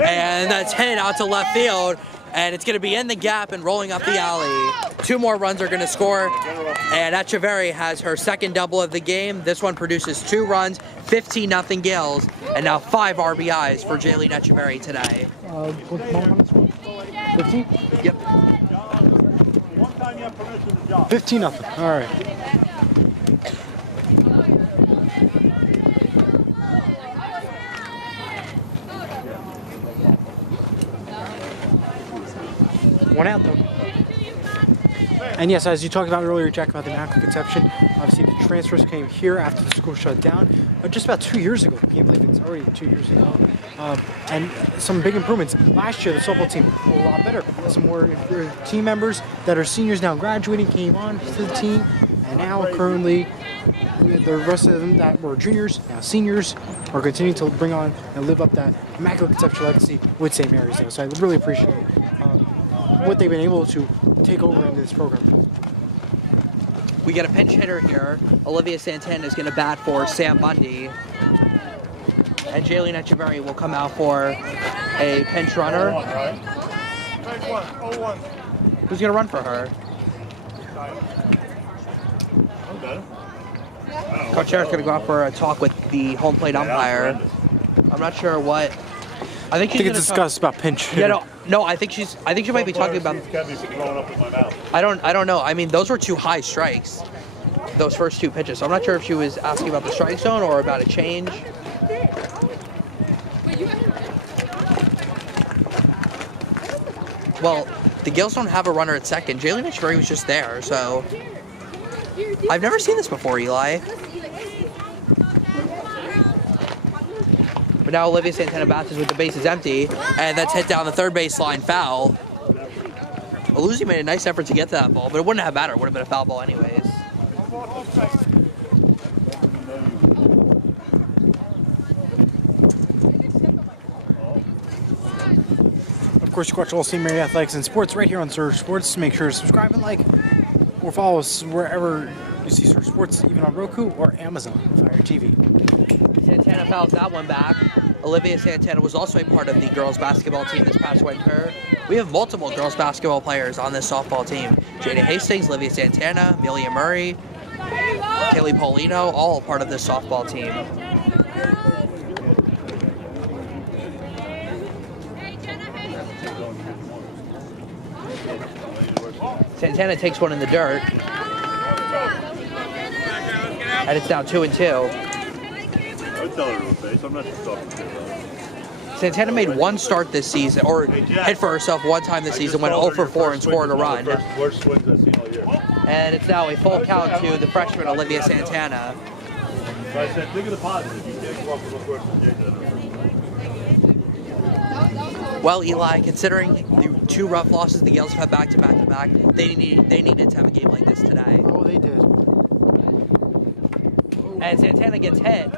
And that's hit out to left field. And it's going to be in the gap and rolling up the alley. 2 more runs are going to score. And Etcheverry has her second double of the game. This one produces 2 runs, 15-0 Gales. And now 5 RBIs for Jaylene Etcheverry today. 15? Yep. One time you have permission to jump. 15-0. All right. One out though. And yes, as you talked about earlier, Jack, about the Immaculate Conception, obviously the transfers came here after the school shut down just about 2 years ago. I can't believe it's already 2 years ago. And some big improvements. Last year, the softball team was a lot better. Some more team members that are seniors now graduating came on to the team, and now currently the rest of them that were juniors, now seniors, are continuing to bring on and live up that Immaculate Conception legacy with St. Mary's. Though. So I really appreciate what they've been able to take over in this program. We get a pinch hitter here. Olivia Santana is going to bat for Sam Bundy. And Jaylene Etcheverry will come out for a pinch runner. Who's going to run for her? Coach Eric's going to go out for a talk with the home plate umpire. I'm not sure what. I think it's discussed about pinch. Yeah, no. I think she might be talking about. I don't know. I mean, those were 2 high strikes. Those first 2 pitches. So I'm not sure if she was asking about the strike zone or about a change. Well, the Gales don't have a runner at second. Jaylene Etcheverry was just there, so I've never seen this before, Eli. But now Olivia Santana bats with the bases empty, and that's hit down the third baseline foul. Aluzzi made a nice effort to get to that ball, but it wouldn't have mattered. It would have been a foul ball anyways. Of course, you watch all St. Mary Athletics and Sports right here on Surge Sports. Make sure to subscribe and like, or follow us wherever you see Surge Sports, even on Roku or Amazon Fire TV. Santana fouls that one back. Olivia Santana was also a part of the girls basketball team this past winter. We have multiple girls basketball players on this softball team. Jada Hastings, Olivia Santana, Amelia Murray, Kaylee Paulino, all part of this softball team. Santana takes one in the dirt. And it's now 2-2. Santana made 1 start this season, or hit for herself 1 time this season, went 0 for 4 and scored a run. And it's now a full count to the freshman Olivia Santana. So I said, think of the positive. You can't go off the first Well, Eli, considering the 2 rough losses the Gales have had back-to-back, they needed to have a game like this today. Oh, they did. And Santana gets hit,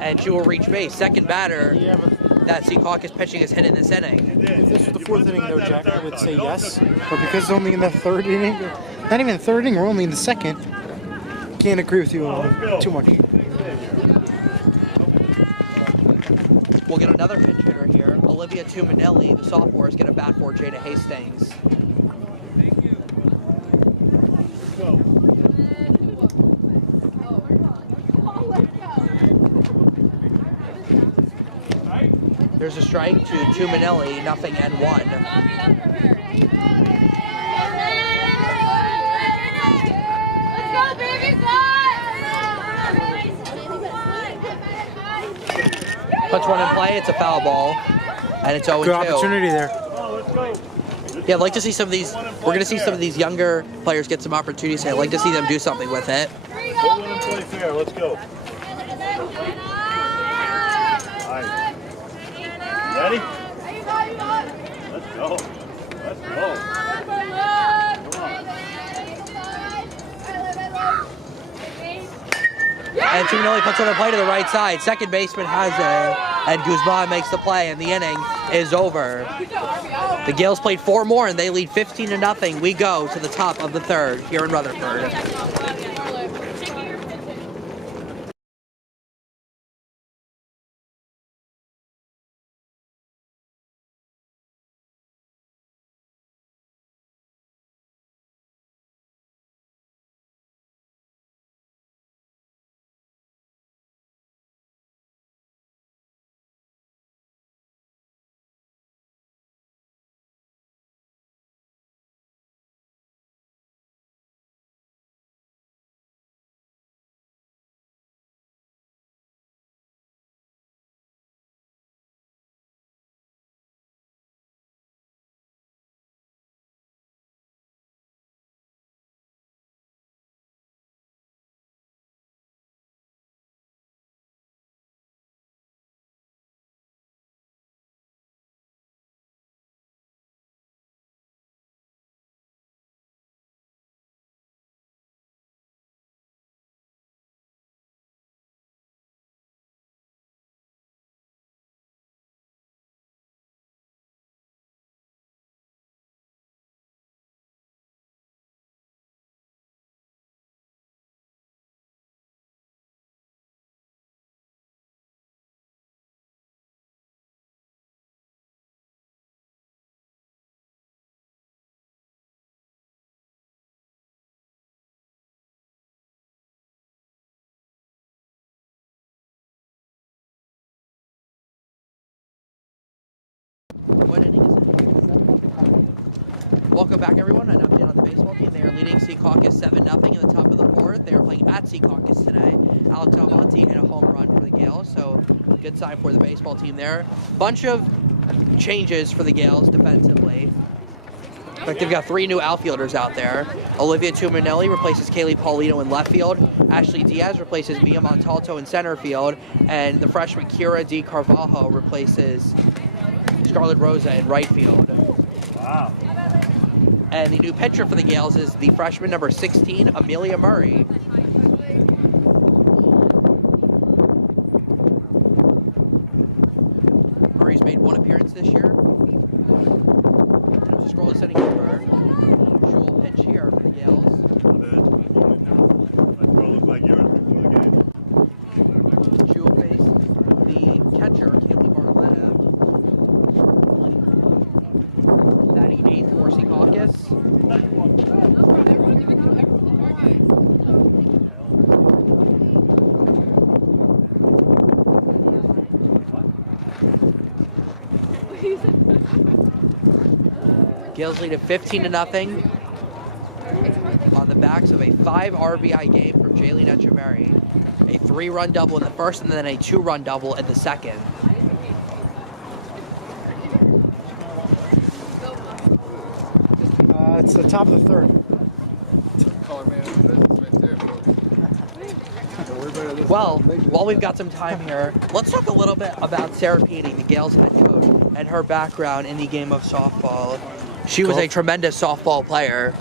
and she will reach base. Second batter that SECAUCUS pitching is hit in this inning. If this was the 4th inning, though, Jack, I would say yes. But because it's only in the 3rd inning, not even the 3rd inning, we're only in the 2nd. Can't agree with you too much. We'll get another pinch hitter here. Olivia Tuminelli, the sophomore, is going to bat for Jada Hastings. There's a strike to Tuminelli, nothing and 1. Let's go, baby, Puts one in play, it's a foul ball, and it's 0-2. Good opportunity there. Yeah, I'd like to see some of these, we're going to see some of these younger players get some opportunities here. I'd like to see them do something with it. Put one in play fair, let's go. Nice. Ready? Let's go. Let's go. And Tuminelli puts on the play to the right side. Second baseman has it, and Guzman makes the play, and the inning is over. The Gales played 4 more, and they lead 15-0. We go to the top of the 3rd here in Rutherford. What inning is it? Welcome back, everyone. An update on the baseball team. They are leading SECAUCUS 7-0 in the top of the 4th. They are playing at SECAUCUS today. Alex Almonte hit a home run for the Gales, so good sign for the baseball team there. Bunch of changes for the Gales defensively. In fact, they've got 3 new outfielders out there. Olivia Tuminelli replaces Kaylee Paulino in left field. Ashley Diaz replaces Mia Montalto in center field. And the freshman Kira D. Carvalho replaces Scarlett Rosa in right field. Wow. And the new pitcher for the Gales is the freshman number 16, Amelia Murray. Murray's made 1 appearance this year. And it was a scoreless inning for her. She will pitch here for the Gales. Look like yours before the game. She will face the catcher, Kaylee Barletta. Batting 8th for SECAUCUS. Gales lead at 15-0 on the backs of a 5 RBI game from Jayleen Echeverry. A 3-run double in the first and then a 2-run double in the second. It's the top of the 3rd. Well, while we've got some time here, let's talk a little bit about Sarah Peaty, the Gales head coach, and her background in the game of softball. She was a tremendous softball player.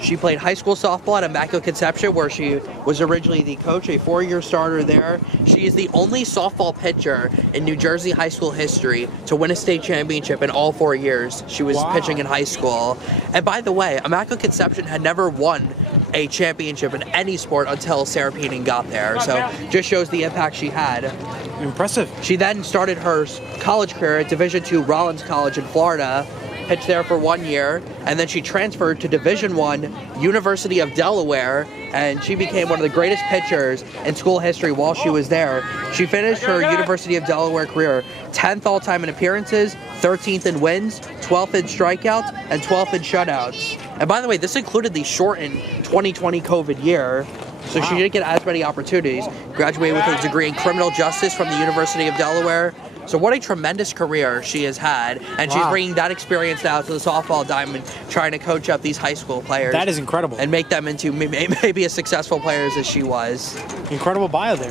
She played high school softball at Immaculate Conception, where she was originally the coach, a 4-year starter there. She is the only softball pitcher in New Jersey high school history to win a state championship in all 4 years she was pitching in high school. And by the way, Immaculate Conception had never won a championship in any sport until Sarah Peaty got there. So just shows the impact she had. Impressive. She then started her college career at Division II Rollins College in Florida, pitched there for 1 year, and then she transferred to Division I University of Delaware, and she became one of the greatest pitchers in school history while she was there. She finished her University of Delaware career 10th all-time in appearances, 13th in wins, 12th in strikeouts, and 12th in shutouts. And by the way, this included the shortened 2020 COVID year, so she didn't get as many opportunities. Graduated with a degree in criminal justice from the University of Delaware. So what a tremendous career she has had, and she's bringing that experience now to the softball diamond, trying to coach up these high school players. That is incredible. And make them into maybe as successful players as she was. Incredible bio there.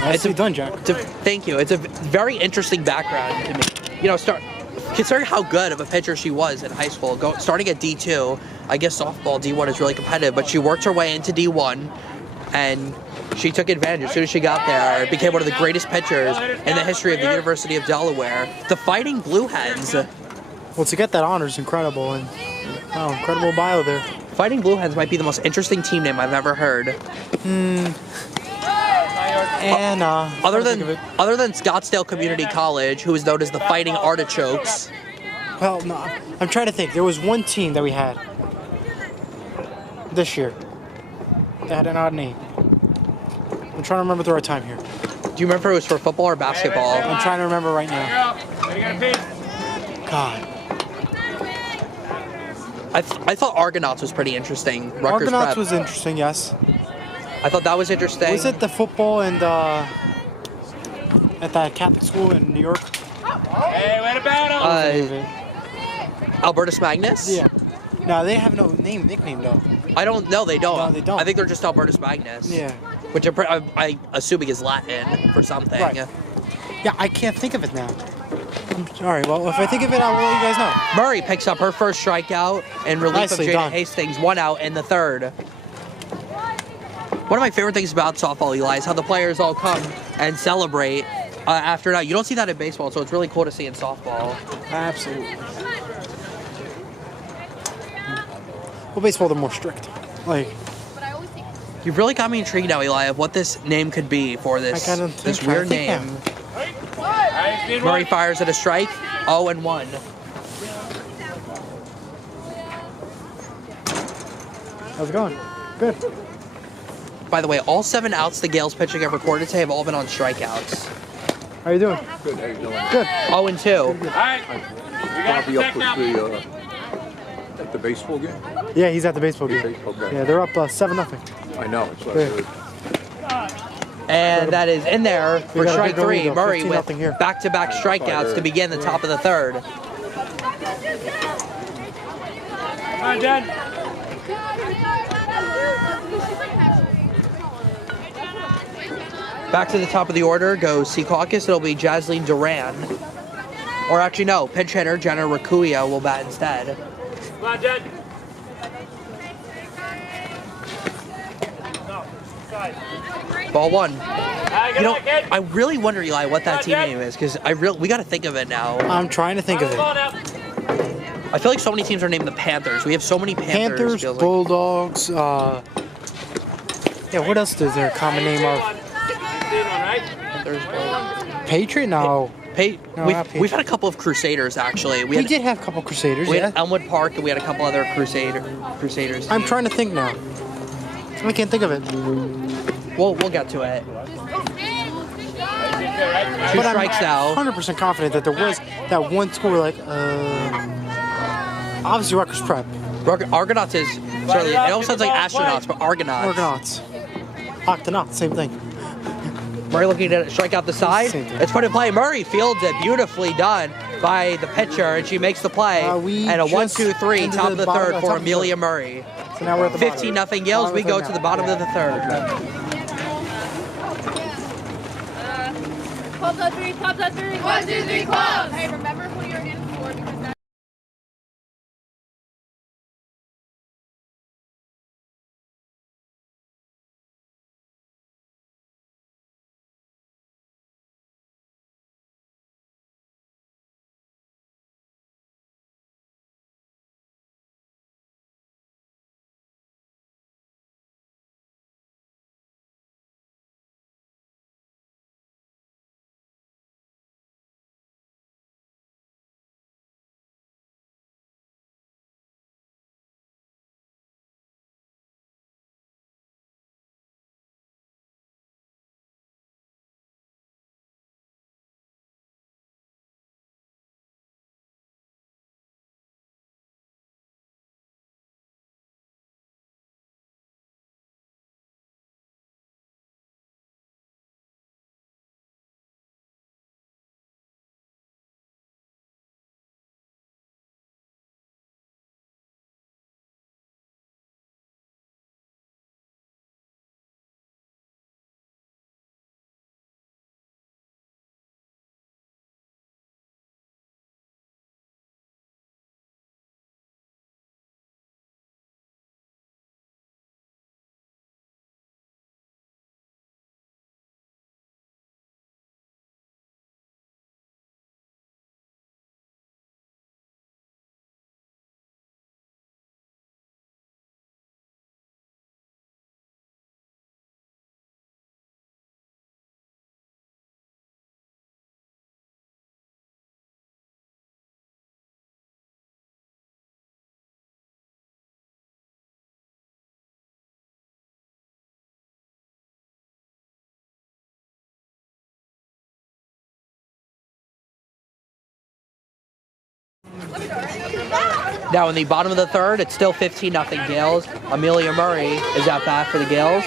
Nicely done, Jack. Thank you. It's a very interesting background to me. You know, considering how good of a pitcher she was in high school, starting at D2, I guess softball D1 is really competitive, but she worked her way into D1, and she took advantage. As soon as she got there, became one of the greatest pitchers in the history of the University of Delaware. The Fighting Blue Hens. Well, to get that honor is incredible, and incredible bio there. Fighting Blue Hens might be the most interesting team name I've ever heard. And other than Scottsdale Community College, who is known as the Fighting Artichokes. Well, no, I'm trying to think. There was one team that we had this year that had an odd name. I'm trying to remember the right time here. Do you remember if it was for football or basketball? I'm trying to remember right now. God. I thought Argonauts was pretty interesting. Rutgers Argonauts Prep. was interesting, yes. I thought that was interesting. Was it the football and at that Catholic school in New York? Hey, wait a battle! Albertus Magnus? Yeah. No, they have no nickname though. I don't know. They don't. No, they don't. I think they're just Albertus Magnus. Yeah. Which I assuming is Latin for something. Right. Yeah, I can't think of it now. All right. Well, if I think of it, I'll let you guys know. Murray picks up her first strikeout in relief Nicely of Jaden done. Hastings. 1 out in the third. One of my favorite things about softball, Eli, is how the players all come and celebrate after an out. You don't see that in baseball, so it's really cool to see in softball. Absolutely. Well, baseball, they're more strict. Like, You've really got me intrigued now, Eli, of what this name could be for this weird name. Murray fires at a strike. 0-1. how's it going? Good. By the way, all 7 outs the Gales pitching have recorded today have all been on strikeouts. How you doing? Good, how you doing? Good. 0-2. All right. Gonna be up with at the baseball game? Yeah, he's at the baseball game. Okay. Yeah, they're up 7-0. I know, it's like Good. And that is in there for We got a strike big 3. lead, though, Murray with 15-0 here. back-to-back strikeouts to begin the top of the third. Come on, Dad. Back to the top of the order goes SECAUCUS. It'll be Jasleen Duran. Or actually, no, pinch hitter Jenna Rakuya will bat instead. Come on, Dad. Ball 1. All right, You good know, luck, kid. I really wonder, Eli, what that team name is, because we got to think of it now. I'm trying to think of it. Come on out. I feel like so many teams are named the Panthers. We have so many Panthers. Panthers, feels like. Bulldogs. Yeah, what else is there a common name of? Panthers, Bulldogs. Patriot? No. No, not We've had a couple of Crusaders, actually. We did have a couple Crusaders, We yeah. had Elmwood Park, and we had a couple other Crusaders. I'm trying to think now. I can't think of it. We'll get to it. 2 But I'm strikes now. 100% confident that there was that one school like, obviously Rutgers Prep. Argonauts is certainly, it almost sounds like astronauts, but Argonauts. Argonauts. Octonauts, same thing. Murray looking to strike out the side. Same thing. It's put in play. Murray fields it. Beautifully done. by the pitcher, and she makes the play. And a 1-2-3, top of the third for Amelia Murray. So now we're at the 15-0 Gales. We go to the bottom of the third. Clubs on three, clubs on three. 1, 2, 3, clubs. Hey, remember who you're in for because that. Now in the bottom of the third, it's still 15-0 Gales. Amelia Murray is at bat for the Gales.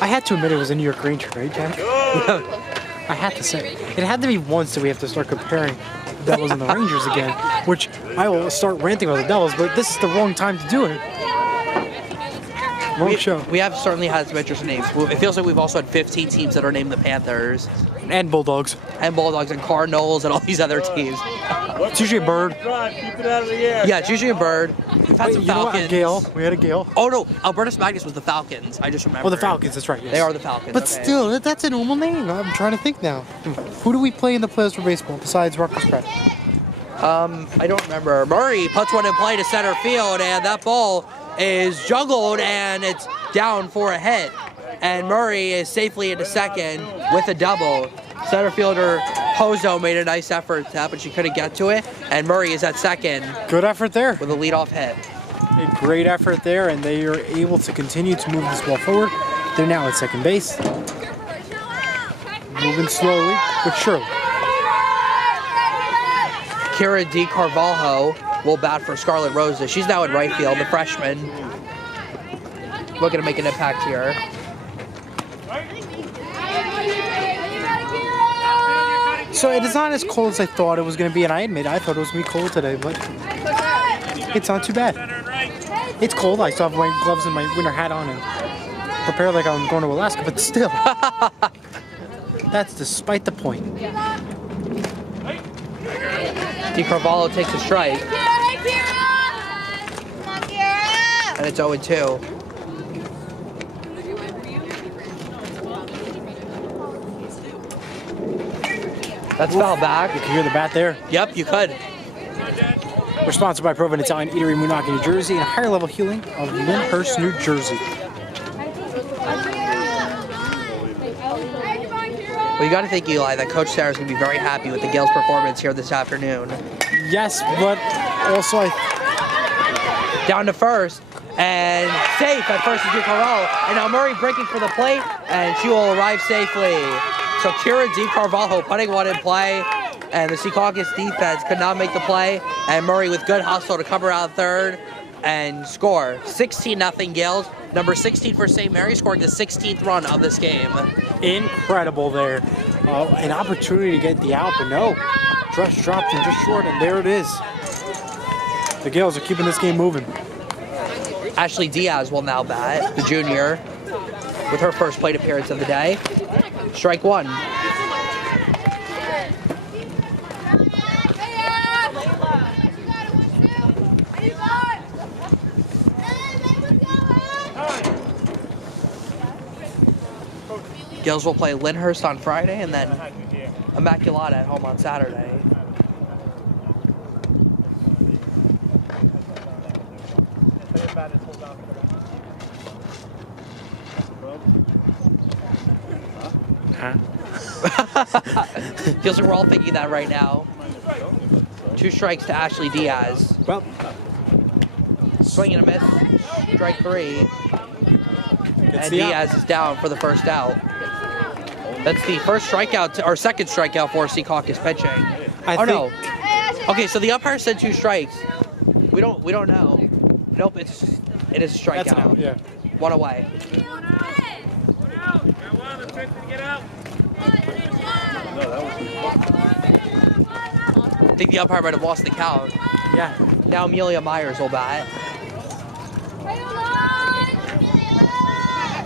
I had to admit it was a New York Ranger, right, Jack? I had to say. It had to be once that we have to start comparing the Devils and the Rangers again, which I will start ranting about the Devils, but this is the wrong time to do it. Wrong show. We have certainly had some interesting names. It feels like we've also had 15 teams that are named the Panthers. And Bulldogs. And Bulldogs and Cardinals and all these other teams. It's usually a bird. Keep it out of the air. Yeah, it's usually a bird. We've had some You know what? Falcons. A Gale. We had a Gale. Oh no, Albertus Magnus was the Falcons. I just remember. Oh, the Falcons, that's right. Yes. They are the Falcons. But okay. still, that's a normal name. I'm trying to think now. Who do we play in the playoffs for baseball besides Rutgers Prep? I don't remember. Murray puts one in play to center field, and that ball is juggled, and it's down for a hit. And Murray is safely into second with a double. Center fielder Pozo made a nice effort to that, but she couldn't get to it. And Murray is at second. Good effort there. With a leadoff hit. A great effort there, and they are able to continue to move this ball forward. They're now at second base. Moving slowly, but surely. Kira Di Carvalho will bat for Scarlet Roses. She's now in right field, the freshman. Looking to make an impact here. So it is not as cold as I thought it was going to be, and I admit I thought it was going to be cold today, but it's not too bad. It's cold. I still have my gloves and my winter hat on and prepare like I'm going to Alaska, but still. That's despite the point. Di Carvalho takes a strike. And it's 0-2. That's foul back. You can hear the bat there. Yep, you could. We're sponsored by Proven Italian Eatery, Moonachie, New Jersey, and Higher Level Healing of Lyndhurst, New Jersey. Well, you got to think, Eli, that Coach Sarah's going to be very happy with the Gales' performance here this afternoon. Yes, but also down to first, and safe at first is Di Carvalho. And now Murray breaking for the plate, and she will arrive safely. So Kira Di Carvalho putting one in play, and the SECAUCUS defense could not make the play, and Murray with good hustle to cover out third and score. 16-0 Gales. Number 16 for St. Mary scoring the 16th run of this game. incredible there. an opportunity to get the out, but no. Dress dropped and just short, and there it is. The Gales are keeping this game moving. Ashley Diaz will now bat, the junior, with her first plate appearance of the day. Strike one. Gales will play Lyndhurst on Friday and then Immaculata at home on Saturday. Feels like we're all thinking that right now. 2 strikes to Ashley Diaz. Well, swing and a miss. Strike 3. And Diaz is down for the first out. That's the first strikeout, or second strikeout for SECAUCUS pitching. No. Okay, so the umpire said 2 strikes. We don't know. Nope, it is a strikeout. That's an out, yeah. 1 away. I think the umpire might have lost the count. Yeah. Now Amelia Myers will bat.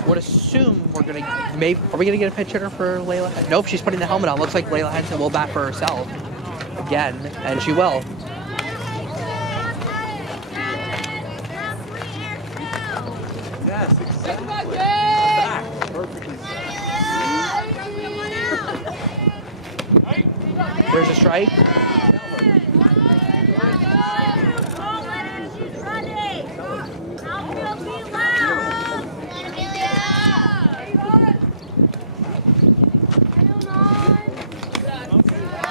Would assume we're gonna are we gonna get a pitch hitter for Layla? Nope, she's putting the helmet on. Looks like Layla Henson will bat for herself again, and she will. Yes, exactly. There's a strike.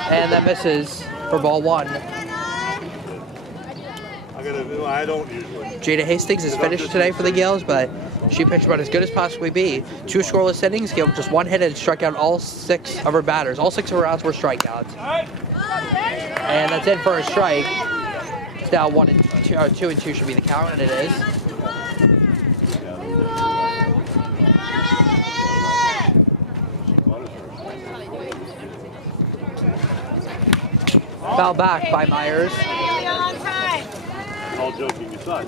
And that misses for ball 1. I don't usually. Jada Hastings is finished today for the Gales, but she pitched about as good as possibly be. 2 scoreless innings, gave up just 1 hit and struck out all 6 of her batters. All 6 of her outs were strikeouts. And that's it for a strike. It's now 1 and 2, or 2 and 2 should be the count, and it is. Foul back by Myers. All joking aside.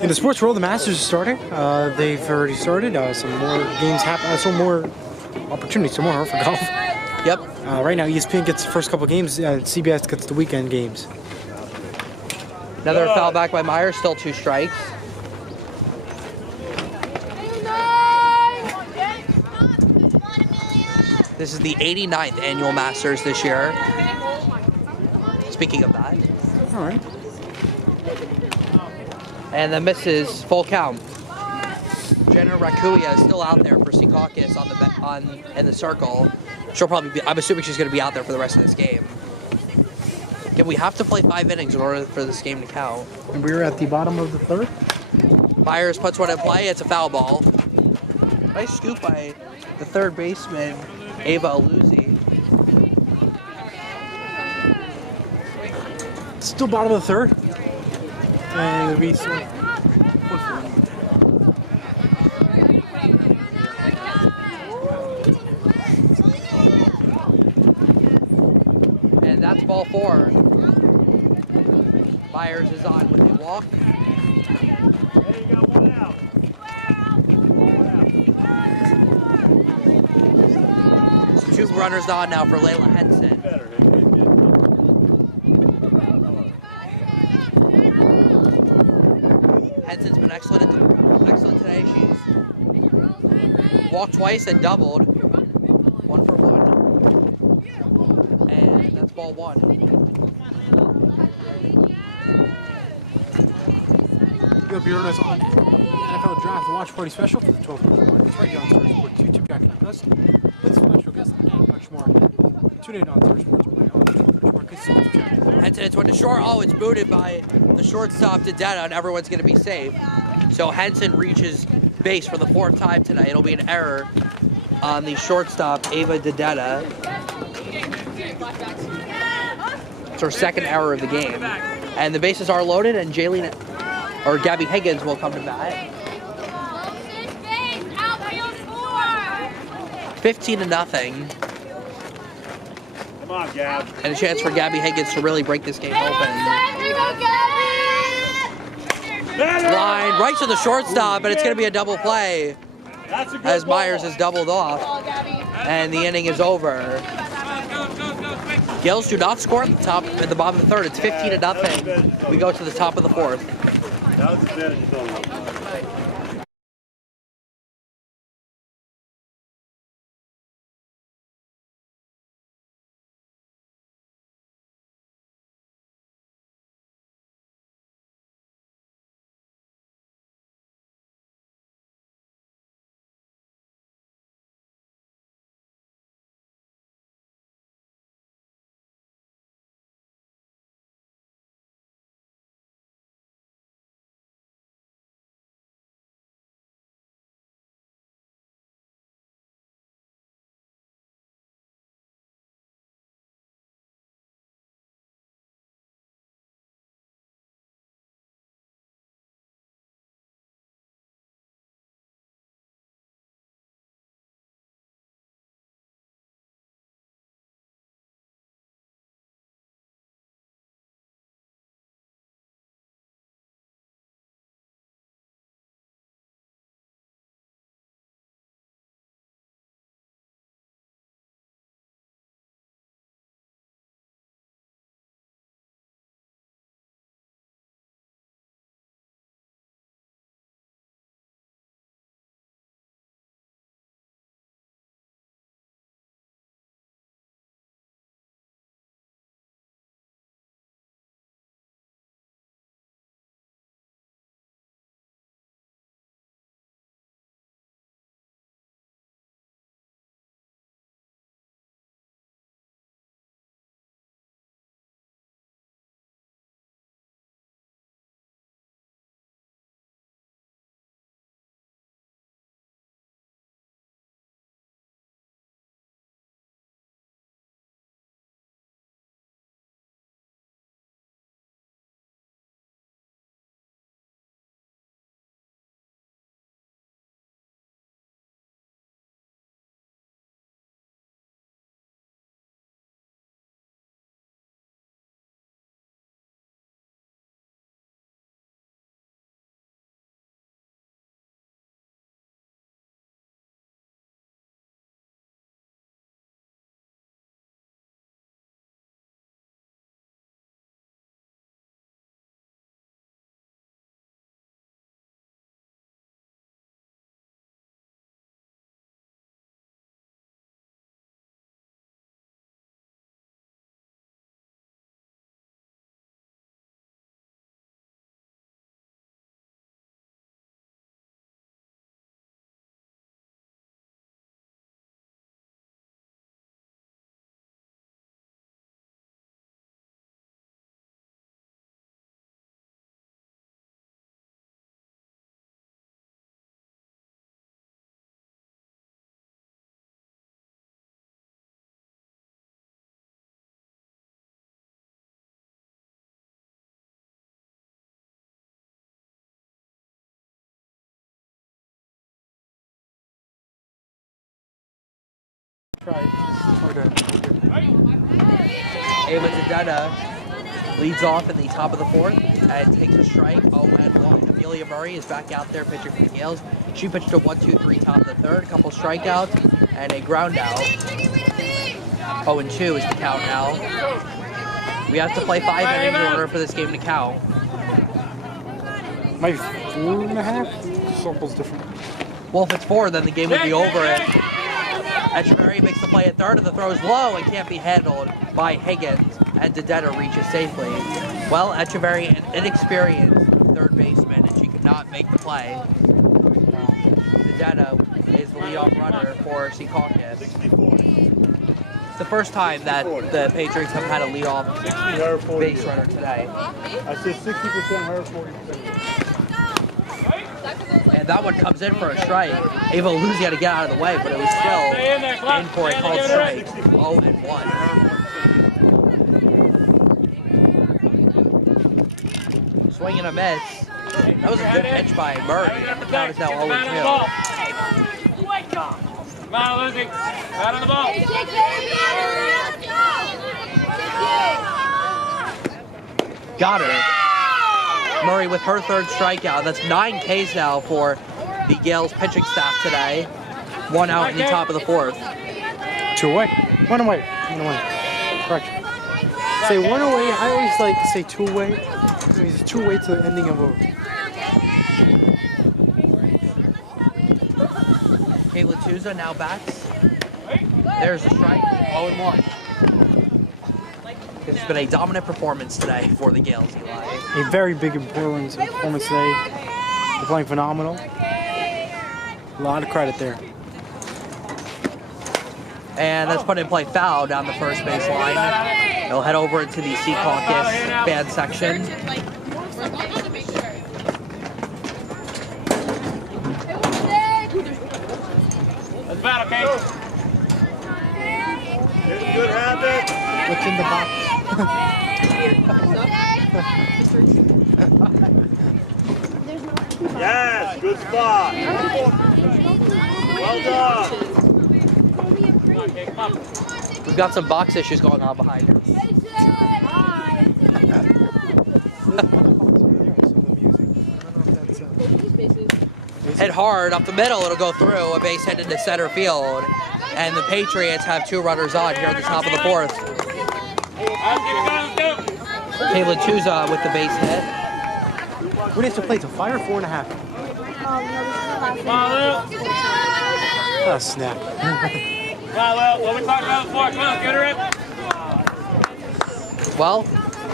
In the sports world, the Masters is starting. They've already started. Some more games happen. Some more opportunities tomorrow for golf. Yep. Right now, ESPN gets the first couple games. CBS gets the weekend games. Another foul back by Myers. Still 2 strikes. This is the 89th annual Masters this year. Speaking of that. All right. And the misses, full count. Jenna Rakuya is still out there for SECAUCUS in the circle. She'll probably be, I'm assuming she's going to be out there for the rest of this game. Again, we have to play 5 innings in order for this game to count. And we're at the bottom of the 3rd. Myers puts one in play. It's a foul ball. Nice scoop by the 3rd baseman, Ava Aluzzi. Still bottom of the 3rd. And we And that's ball 4. Myers is on with a walk. Hey, you got 1 out. So 2 runners on now for Layla Henson. Henson's been excellent today. She's walked twice and doubled. 1 for 1. And that's ball 1. You'll be joining us on NFL Draft Watch Party Special for the 12th of March. It's right here on Star Sports YouTube channel. Us with special guests and much more. Tune in on Star Sports Play on the YouTube channel. Henson, it's one to short. Oh, it's booted by the shortstop Dedetta, and everyone's going to be safe. So Henson reaches base for the 4th time tonight. It'll be an error on the shortstop, Ava Dedetta. It's her 2nd error of the game. And the bases are loaded, and Gabby Higgins will come to bat. 15-0. Come on, Gab. And a chance for Gabby Higgins to really break this game open. Here you go, Gabby! Line right to the shortstop, and it's going to be a double play That's a good as ball. Myers is doubled off, Ball, Gabby. and the inning is over. Gales do not score at the bottom of the third. It's 15-0. We go to the top of the fourth. That was advantage of double. Ava Dedetta leads off in the top of the fourth and takes a strike. 0-1. Amelia Murray is back out there pitching for the Gales. She pitched a 1-2-3 top of the third, a couple strikeouts, and a ground out. 0-2 is the count now. We have to play 5 innings in order for this game to count. Maybe 4.5? Something's different. Well, if it's 4, then the game would be over. Echeverry makes the play at third, and the throw is low and can't be handled by Higgins, and Dedetta reaches safely. Well, Echeverry, an inexperienced third baseman, and she could not make the play. Dedetta is the leadoff runner for SECAUCUS. It's the first time that the Patriots have had a leadoff base runner today. I said 60% her, 40%. And that one comes in for a strike. Ava Luzzi had to get out of the way, but it was still in for a called strike. 0-1. Swing and a miss. That was a good pitch by Murray. The count is now 0-2. Come on, Lizzie. Out on the ball. Got her. Murray with her third strikeout. That's 9 Ks now for the Gales pitching staff today. 1 out in the top of the 4th. 2 away. 1 away. 1 away. Correction. Say 1 away. I always like to say 2 away. It's 2 away to the ending of a. Kayla Tuza now bats. There's a strike. 0-1. This has been a dominant performance today for the Gales, Eli. A very big performance today. They're playing phenomenal. A lot of credit there. And that's put in play foul down the first base line. They'll head over into the SECAUCUS fan section. That's bad, okay? Here's a good habit. What's in the box? Yes, good spot. Well done. Okay, come on. We've got some box issues going on behind us. Hit hard up the middle, it'll go through, a base hit into center field. And the Patriots have 2 runners on here at the top of the 4th. Kayla Tuza with the base hit. What is the play? To 5 or 4.5? Come on, Lou. Oh, snap. Come on, Lou. What we talking about before? Come on, get her in. Well,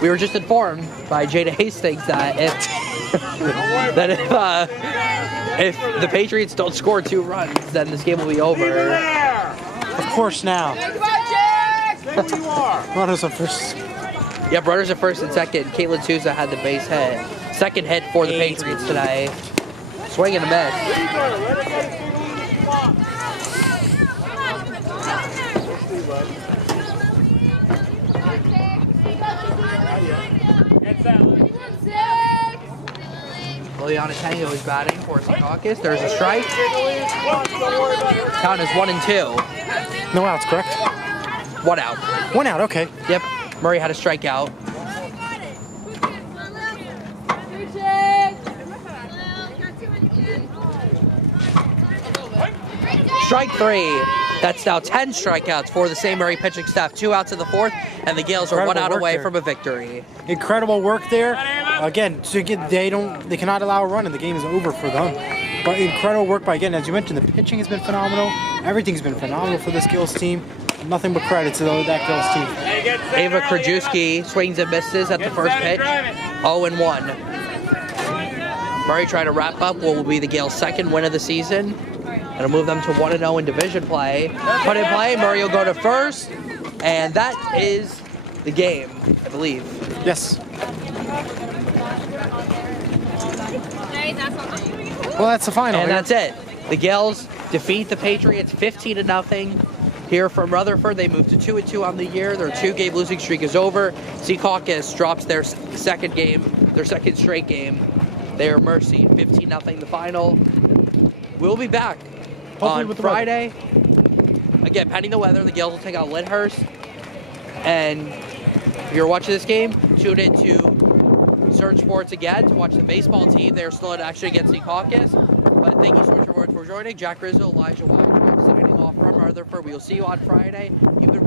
we were just informed by Jada Hastings that if the Patriots don't score 2 runs, then this game will be over. Of course now. Runners on first. Yeah, runners at first and second. Caitlin Souza had the base hit. Second hit for the Patriots today. Swing and a miss. Liliana Tango is batting for SECAUCUS. There's a strike. Count is 1 and 2. No outs, correct? 1 out. 1 out, okay. Yep. Murray had a strikeout. Strike 3. That's now 10 strikeouts for the St. Mary pitching staff. 2 outs in the 4th, and the Gales are 1 out away from a victory. Incredible work there. Again, they cannot allow a run, and the game is over for them. But incredible work by, again, as you mentioned, the pitching has been phenomenal. Everything's been phenomenal for this Gales team. Nothing but credit to that Gales team. Ava Krajewski swings and misses at the first pitch. 0-1. Murray trying to wrap up what will be the Gales' second win of the season. It'll move them to 1-0 in division play. Put in play, Murray will go to first, and that is the game, I believe. Yes. Well, that's the final. And that's it. The Gales defeat the Patriots 15-0. Here from Rutherford, they move to 2-2 on the year. Their 2-game losing streak is over. SECAUCUS drops their second straight game. They are mercied 15-0 the final. We'll be back on Friday. Again, pending the weather, the Gales will take out Lyndhurst. And if you're watching this game, tune in to Search Sports again to watch the baseball team. They're still in action against SECAUCUS. But thank you so much for joining. Jack Rizzo, Elijah Wildrop signing off from Rutherford. We will see you on Friday. You've been